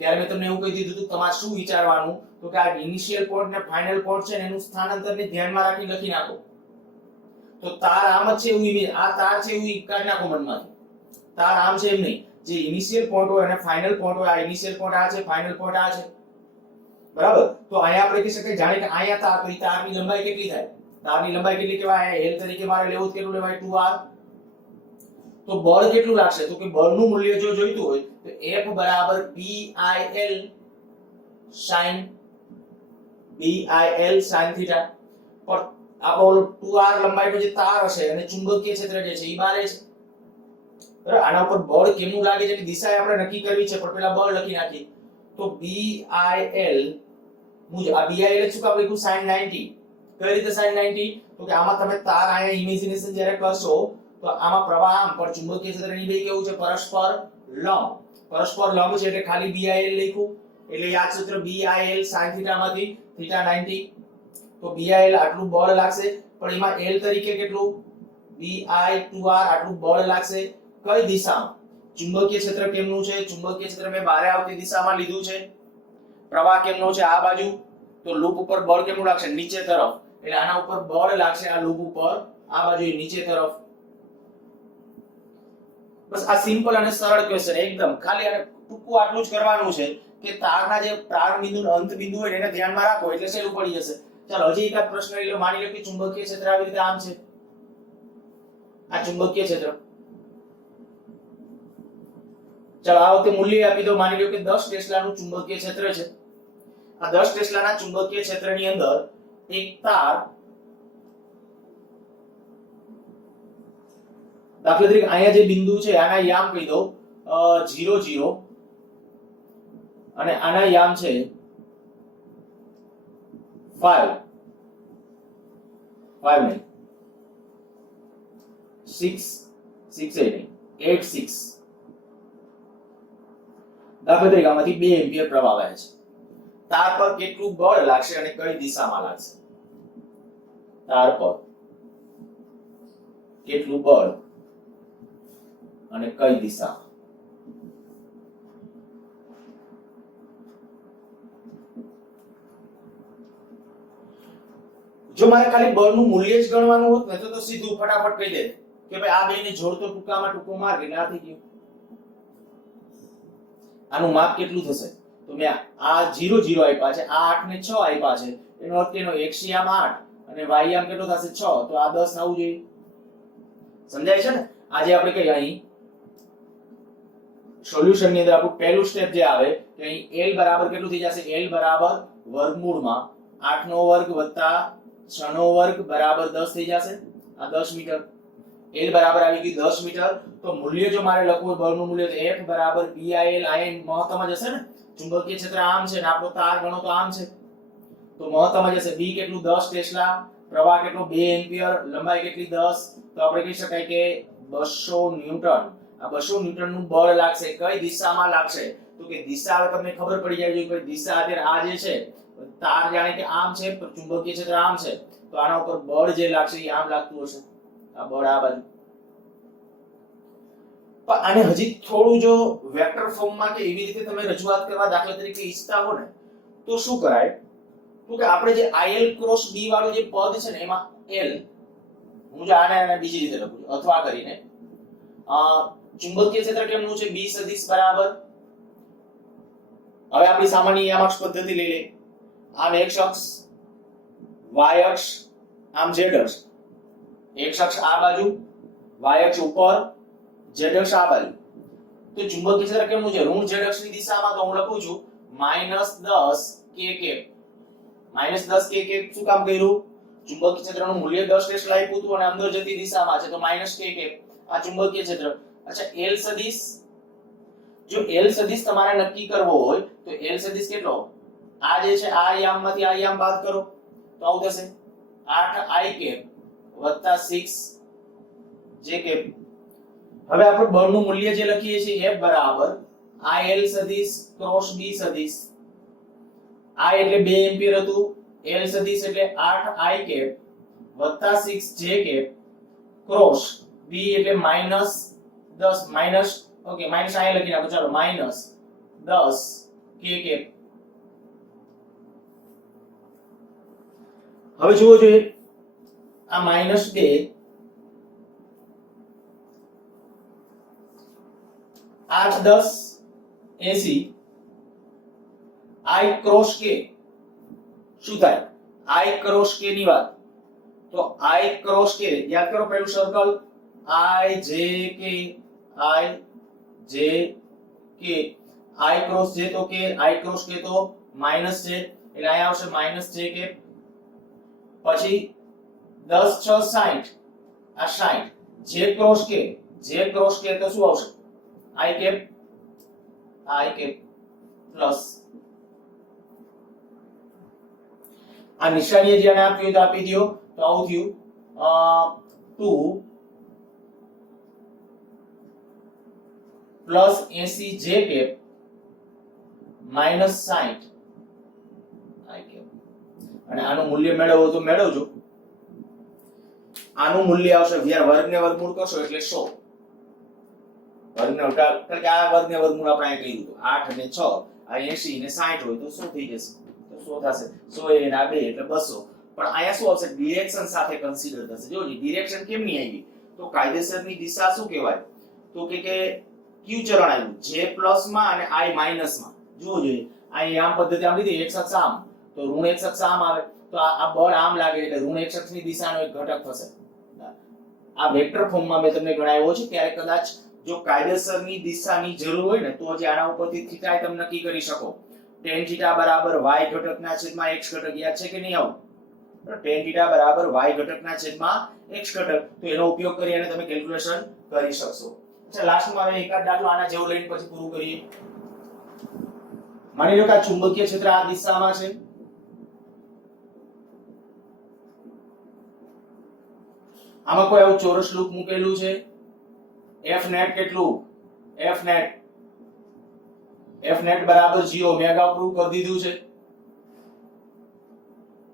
ત્યારે મેં તમને એવું કહી દીધું હતું તમારે શું વિચારવાનું તો કે આ ઇનિશિયલ પોઈન્ટ ને ફાઇનલ પોઈન્ટ છે ને એનું સ્થાનાંતરને ધ્યાનમાં રાખી લખી નાખો તો તાર આમ જ છે એવું આ તાર છે એવું કાઢી નાખો મનમાંથી તાર આમ છે એમ નહીં જે ઇનિશિયલ પોઈન્ટ હોય અને ફાઇનલ પોઈન્ટ હોય આ ઇનિશિયલ પોઈન્ટ આ છે ફાઇનલ પોઈન્ટ આ છે બરાબર. તો અહીંયા આપણે કહી શકીએ જાણે કે અહીંયા તાર તો તારની લંબાઈ કેટલી થાય? તારની લંબાઈ કેટલી કહેવાય? L તરીકે મારે લેવું કેટલું લેવાય? 2r. તો બળ કેટલું લાગશે? તો કે બળનું મૂલ્ય જો જોઈતું હોય તો F બરાબર BIL sin થીટા. પર આપણો 2r લંબાઈનો જે તાર હશે અને ચુંબકીય ક્ષેત્ર જે છે એ બારે છે. બરાબર. આના ઉપર બળ કેમનું લાગે છે એની દિશા આપણે નક્કી કરવી છે, પણ પહેલા બળ લખી નાખીએ. તો BIL મુજબ આ BIL શું કામ લખ્યું? sin 90. કઈ રીતે sin 90? તો કે આમાં તમે તાર અહીંયા ઇમેજિનેશન જ્યારે કરશો તો આમાં પ્રવાહ આમ પર ચુંબકીય ક્ષેત્રની બે કેવું છે? પરસ્પર લંબ. પરસ્પર લંબ છે એટલે ખાલી BIL લખ્યું. એટલે આ સૂત્ર BIL sin θ માંથી θ 90. તો BIL આટલું બળ લાગશે, પણ એમાં L તરીકે કેટલું? BI 2r આટલું બળ લાગશે. કઈ દિશામાં? ચુંબકીય ક્ષેત્ર કેમનું છે? ચુંબકીય ક્ષેત્ર મેં બહાર આવતી દિશામાં લીધું છે. પ્રવાહ કેમનો છે? આ બાજુ. તો લૂપ ઉપર બળ કેમનું લાગશે? નીચે તરફ. એટલે આના ઉપર બળ લાગશે આ લૂપ ઉપર આ બાજુ નીચે તરફ. બસ આ સિમ્પલ અને સરળ ક્વેશ્ચન એકદમ. ખાલી અને ટૂંકું આટલું જ કરવાનું છે કે તારના જે પ્રારંભ બિંદુ અને અંત બિંદુ હોય એને ધ્યાનમાં રાખો એટલે સહેલું પડી જશે. ચાલો હજી એકાદ પ્રશ્ન લઈ લો. માની લો કે ચુંબકીય ક્ષેત્ર આવી રીતે આમ છે. આ ચુંબકીય ક્ષેત્ર. ચાલો આ વખતે મૂલ્ય આપી દો. માની લો કે 10 ટેસ્લાનું ચુંબકીય ક્ષેત્ર છે. આ 10 ટેસ્લાના ચુંબકીય ક્ષેત્રની અંદર એક તાર દાખલા તરીકે અહીંયા જે બિંદુ છે આના યામ કહી દો 0 0 અને આના યામ છે 5 નહીં 6 8 6. દાખલા તરીકે આમાંથી 2 એમ્પિયર પ્રવાહ વહે છે. તાર પર કેટલું બળ લાગશે અને કઈ દિશામાં લાગશે? તાર પર કેટલું બળ અને કઈ દિશામાં? જો મારે ખાલી બળનું મૂલ્ય જ ગણવાનું હોત ને તો સીધું ફટાફટ કહી દે કે ભાઈ આ બેને જોડતો ટૂંકામાં ટૂંકો માર્ગ એટલે આ થઈ ગયું. આનું માપ કેટલું થશે? તો મેં આ 0 0 આપ્યા છે, આ 8 ને 6 આપ્યા છે. એનો અર્થ એનો x યામ 8 અને y યામ કેટલો થશે? 6. તો આ 10 આવવું જોઈએ. સમજાય છે ને? આજે આપણે કઈ અહીં સોલ્યુશન ની અંદર આપણું પહેલું સ્ટેપ જે આવે કે અહીં L બરાબર કેટલું થઈ જશે? L બરાબર વર્ગમૂળમાં 8 નો વર્ગ વત્તા 6 નો વર્ગ બરાબર 10 થઈ જશે. આ 10 મીટર. L બરાબર આવી ગયું 10 મીટર. તો મૂલ્ય જો મારે લખવું હોય બળનું મૂલ્ય તો F બરાબર BIL. આયન મહત્તમ જ હશે ને? ચુંબકીય ક્ષેત્ર આમ છે ને આપણો તાર ગણો તો આમ છે. તો મહત્તમ જ હશે. B કેટલું? 10 ટેસ્લા. પ્રવાહ કેટલો? 2 એમ્પિયર. લંબાઈ કેટલી? 10. તો આપણે કહી શકાય કે 200 ન્યૂટન. આ 200 ન્યૂટન નું બળ લાગશે. કઈ દિશામાં લાગશે? તો કે દિશા હવે તમને ખબર પડી જાય છે કે દિશા અત્યારે આ જે છે તાર જાણે કે આમ છે, ચુંબકીય ક્ષેત્ર આમ છે. તો આના ઉપર બળ જે લાગશે એ આમ લાગતું હશે. આ બળ આ બાજુ. પણ આને હજી થોડું જો વેક્ટર ફોર્મમાં કે એવી રીતે તમે રજૂઆત કરવા દાખલા તરીકે ઈચ્છતા હો ને તો શું કરાય? તો કે આપણે જે IL ક્રોસ B વાળું જે પદ છે ને એમાં L હું જો આને બીજી રીતે લખું છું અથવા કરીને ચુંબકીય ક્ષેત્ર કેમનું છે? B સદિશ બરાબર. હવે આપણી સામાન્ય યામક્ષ પદ્ધતિ લઈ લે. આમ x અક્ષ, y અક્ષ, આમ z અક્ષ. x અક્ષ આ બાજુ, y અક્ષ ઉપર, z અક્ષ આ બાજુ. તો ચુંબકીય ક્ષેત્ર કેમનું છે? ઋણ z અક્ષની દિશામાં. તો હું લખું છું -10 k કેપ. -10 k કેપ શું કામ કર્યું? ચુંબકીય ક્ષેત્રનું મૂલ્ય 10 ટેસ્લા આપ્યું હતું અને અંદર જતી દિશામાં છે તો -k કેપ. આ ચુંબકીય ક્ષેત્ર. અચ્છા L સદિશ. જો L સદિશ તમારે નક્કી કરવો હોય તો L સદિશ કેટલો? આ જે છે આ યામમાંથી આ યામ બાદ કરો તો આવું થશે 8i કેપ વત્તા 6j કેપ. હવે આપણે બળનું મૂલ્ય જે લખીએ છીએ F બરાબર IL સદિશ ક્રોસ B સદિશ. I એટલે 2 એમ્પિયર હતું, L સદિશ એટલે 8i કેપ વત્તા 6j કેપ ક્રોસ B એટલે -10 માઈનસ ઓકે માઈનસ અહીં લખી નાખો. ચાલો -10 k કેપ. હવે જુઓ જોઈએ આ -2 8 10 80 I ક્રોસ k શું થાય I ક્રોસ k ની વાત તો I ક્રોસ k યાદ કરો પહેલું circle I j k I cross j તો k I ક્રોસ k તો માઈનસ j એટલે અહીંયા આવશે માઈનસ j k પછી 10 6 60 આ 60 j ક્રોસ k તો શું આવશે I કેપ પ્લસ આ નિશાનીએ જેને આપ્યું તો આપી દયો તો આવું થયું 2 plus 80 j cap minus 60 I cap અને આનું મૂલ્ય મેળવવો તો મેળવજો આનું મૂલ્ય આવશે વર્ગને વર્ગમૂળ કરશો એટલે 100 વર્ગને કારણ કે આ વર્ગને વર્ગમૂળ આપણે અહીં કર્યું હતું 8 અને 6 આ 80 ને 60 હોય તો શું થઈ જશે તો 100 થશે 100 એ ના 2 એટલે 200 પણ અહીંયા શું આવશે ડિરેક્શન સાથે કન્સિડર થશે જો ડિરેક્શન કેમ નહીં આવી તો કાયદેસરની દિશા શું કહેવાય તો કે ક્યુ ચરણ આવ્યું જે પ્લસ માં અને I માઈનસ માં જોવો જોઈએ અહીં આમ પદ્ધતિ આમ લીધી x અક્ષ આમ તો ઋણ x અક્ષ આમ આવે તો આ બળ આમ લાગે એટલે ઋણ x અક્ષની દિશાનો એક ઘટક થશે આ વેક્ટર ફોર્મમાં મેં તમને ગણાવ્યો છે ત્યારે કદાચ જો કાયદેસરની દિશાની જરૂર હોય ને તો જે આના ઉપરથી થીટા તમે નક્કી કરી શકો tan થીટા બરાબર y ઘટકના છેદમાં x ઘટક યાદ છે કે નહીં આવું tan થીટા બરાબર y ઘટકના છેદમાં x ઘટક તો એનો ઉપયોગ કરી અને તમે કેલ્ક્યુલેશન કરી શકશો અચ્છા લાસ્ટમાં હવે એકાદ દાખલો આના જેવો લઈને પછી પૂરું કરીએ માની લો કે આ ચુંબકીય ક્ષેત્ર આ દિશામાં છે આમાં કોઈ આવું ચોરસ લૂપ મૂકેલું છે f net કેટલું f net બરાબર 0 મેં અગાઉ પ્રૂવ કરી દીધું છે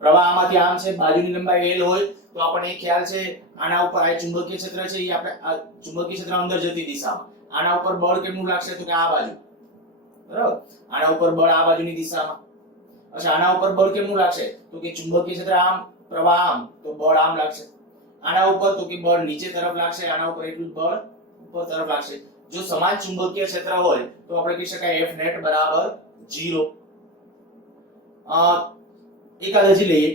પ્રવાહ આમાંથી આમ છે બાજુની લંબાઈ l હોય તો આપણને એ ખ્યાલ છે આના ઉપર આ ચુંબકીય ક્ષેત્ર છે એ આપણે આ ચુંબકીય ક્ષેત્ર અંદર જતી દિશામાં આના ઉપર બળ કેટલું લાગશે તો કે આ બાજુ બરાબર આના ઉપર બળ આ બાજુની દિશામાં અચ્છા આના ઉપર બળ કેટલું લાગશે તો કે ચુંબકીય ક્ષેત્ર આમ પ્રવાહ આમ તો બળ આમ લાગશે આના ઉપર તો કે બળ નીચે તરફ લાગશે આના ઉપર એટલું બળ ઉપર તરફ લાગશે જો સમાન ચુંબકીય ક્ષેત્ર હોય તો આપણે કહી શકાય f net બરાબર 0 એકાદ હજી લઈએ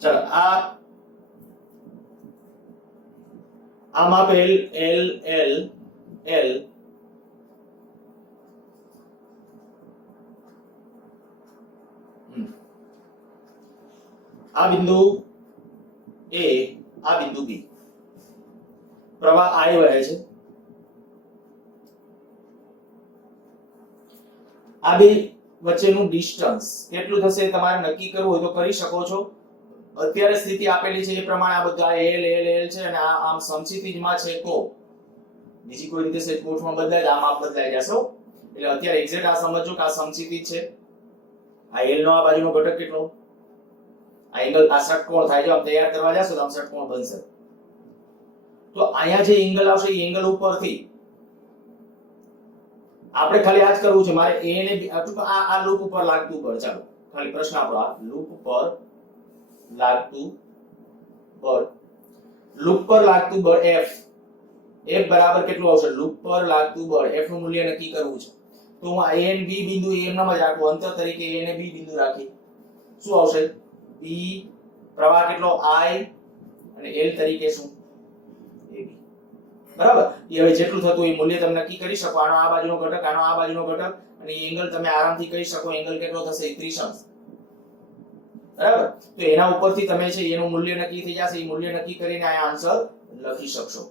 ચલો આ માપ l આ બિંદુ A આ બિંદુ B પ્રવાહ I વહે છે આ બે વચ્ચેનું ડિસ્ટન્સ કેટલું થશે તમારે નક્કી કરવું હોય તો કરી શકો છો અત્યારે સ્થિતિ આપેલી છે એ પ્રમાણે આ બધા l છે અને આ આમ સમક્ષિતિજમાં છે તો બીજી કોઈ રીતે સેટ ગોઠવણ બદલાય આ માપ બદલાઈ જશે એટલે અત્યારે એક્ઝેક્ટ આ સમજો કે આ સમક્ષિતિજ છે આ l નો આ બાજુનો ઘટક કેટલો આ એંગલ આ ષટકોણ થાય જો આમ તૈયાર કરવા જાશો તો આમ ષટકોણ બનશે તો અહીંયા જે એંગલ આવશે એ એંગલ ઉપરથી આપણે ખાલી આ જ કરવું છે મારે a ને આ લૂપ ઉપર લાગતું બળ ચાલો ખાલી પ્રશ્ન આપણો આ લૂપ પર લાગતું બળ f બરાબર કેટલું આવશે લૂપ પર લાગતું બળ f નું મૂલ્ય નક્કી કરવું છે તો હું a અને b બિંદુ એમ નામ જ રાખું અંતર તરીકે a અને b બિંદુ રાખી શું આવશે b પ્રવાહ કેટલો I અને l તરીકે શું ab બરાબર એ હવે જેટલું થતું એ મૂલ્ય તમે નક્કી કરી શકો આનો આ બાજુનો ઘટક આનો આ બાજુનો ઘટક અને એ એંગલ તમે આરામથી કહી શકો એંગલ કેટલો થશે 30° બરાબર તો એના ઉપરથી તમે છે એનું મૂલ્ય નક્કી થઈ જશે એ મૂલ્ય નક્કી કરીને આ આન્સર લખી શકશો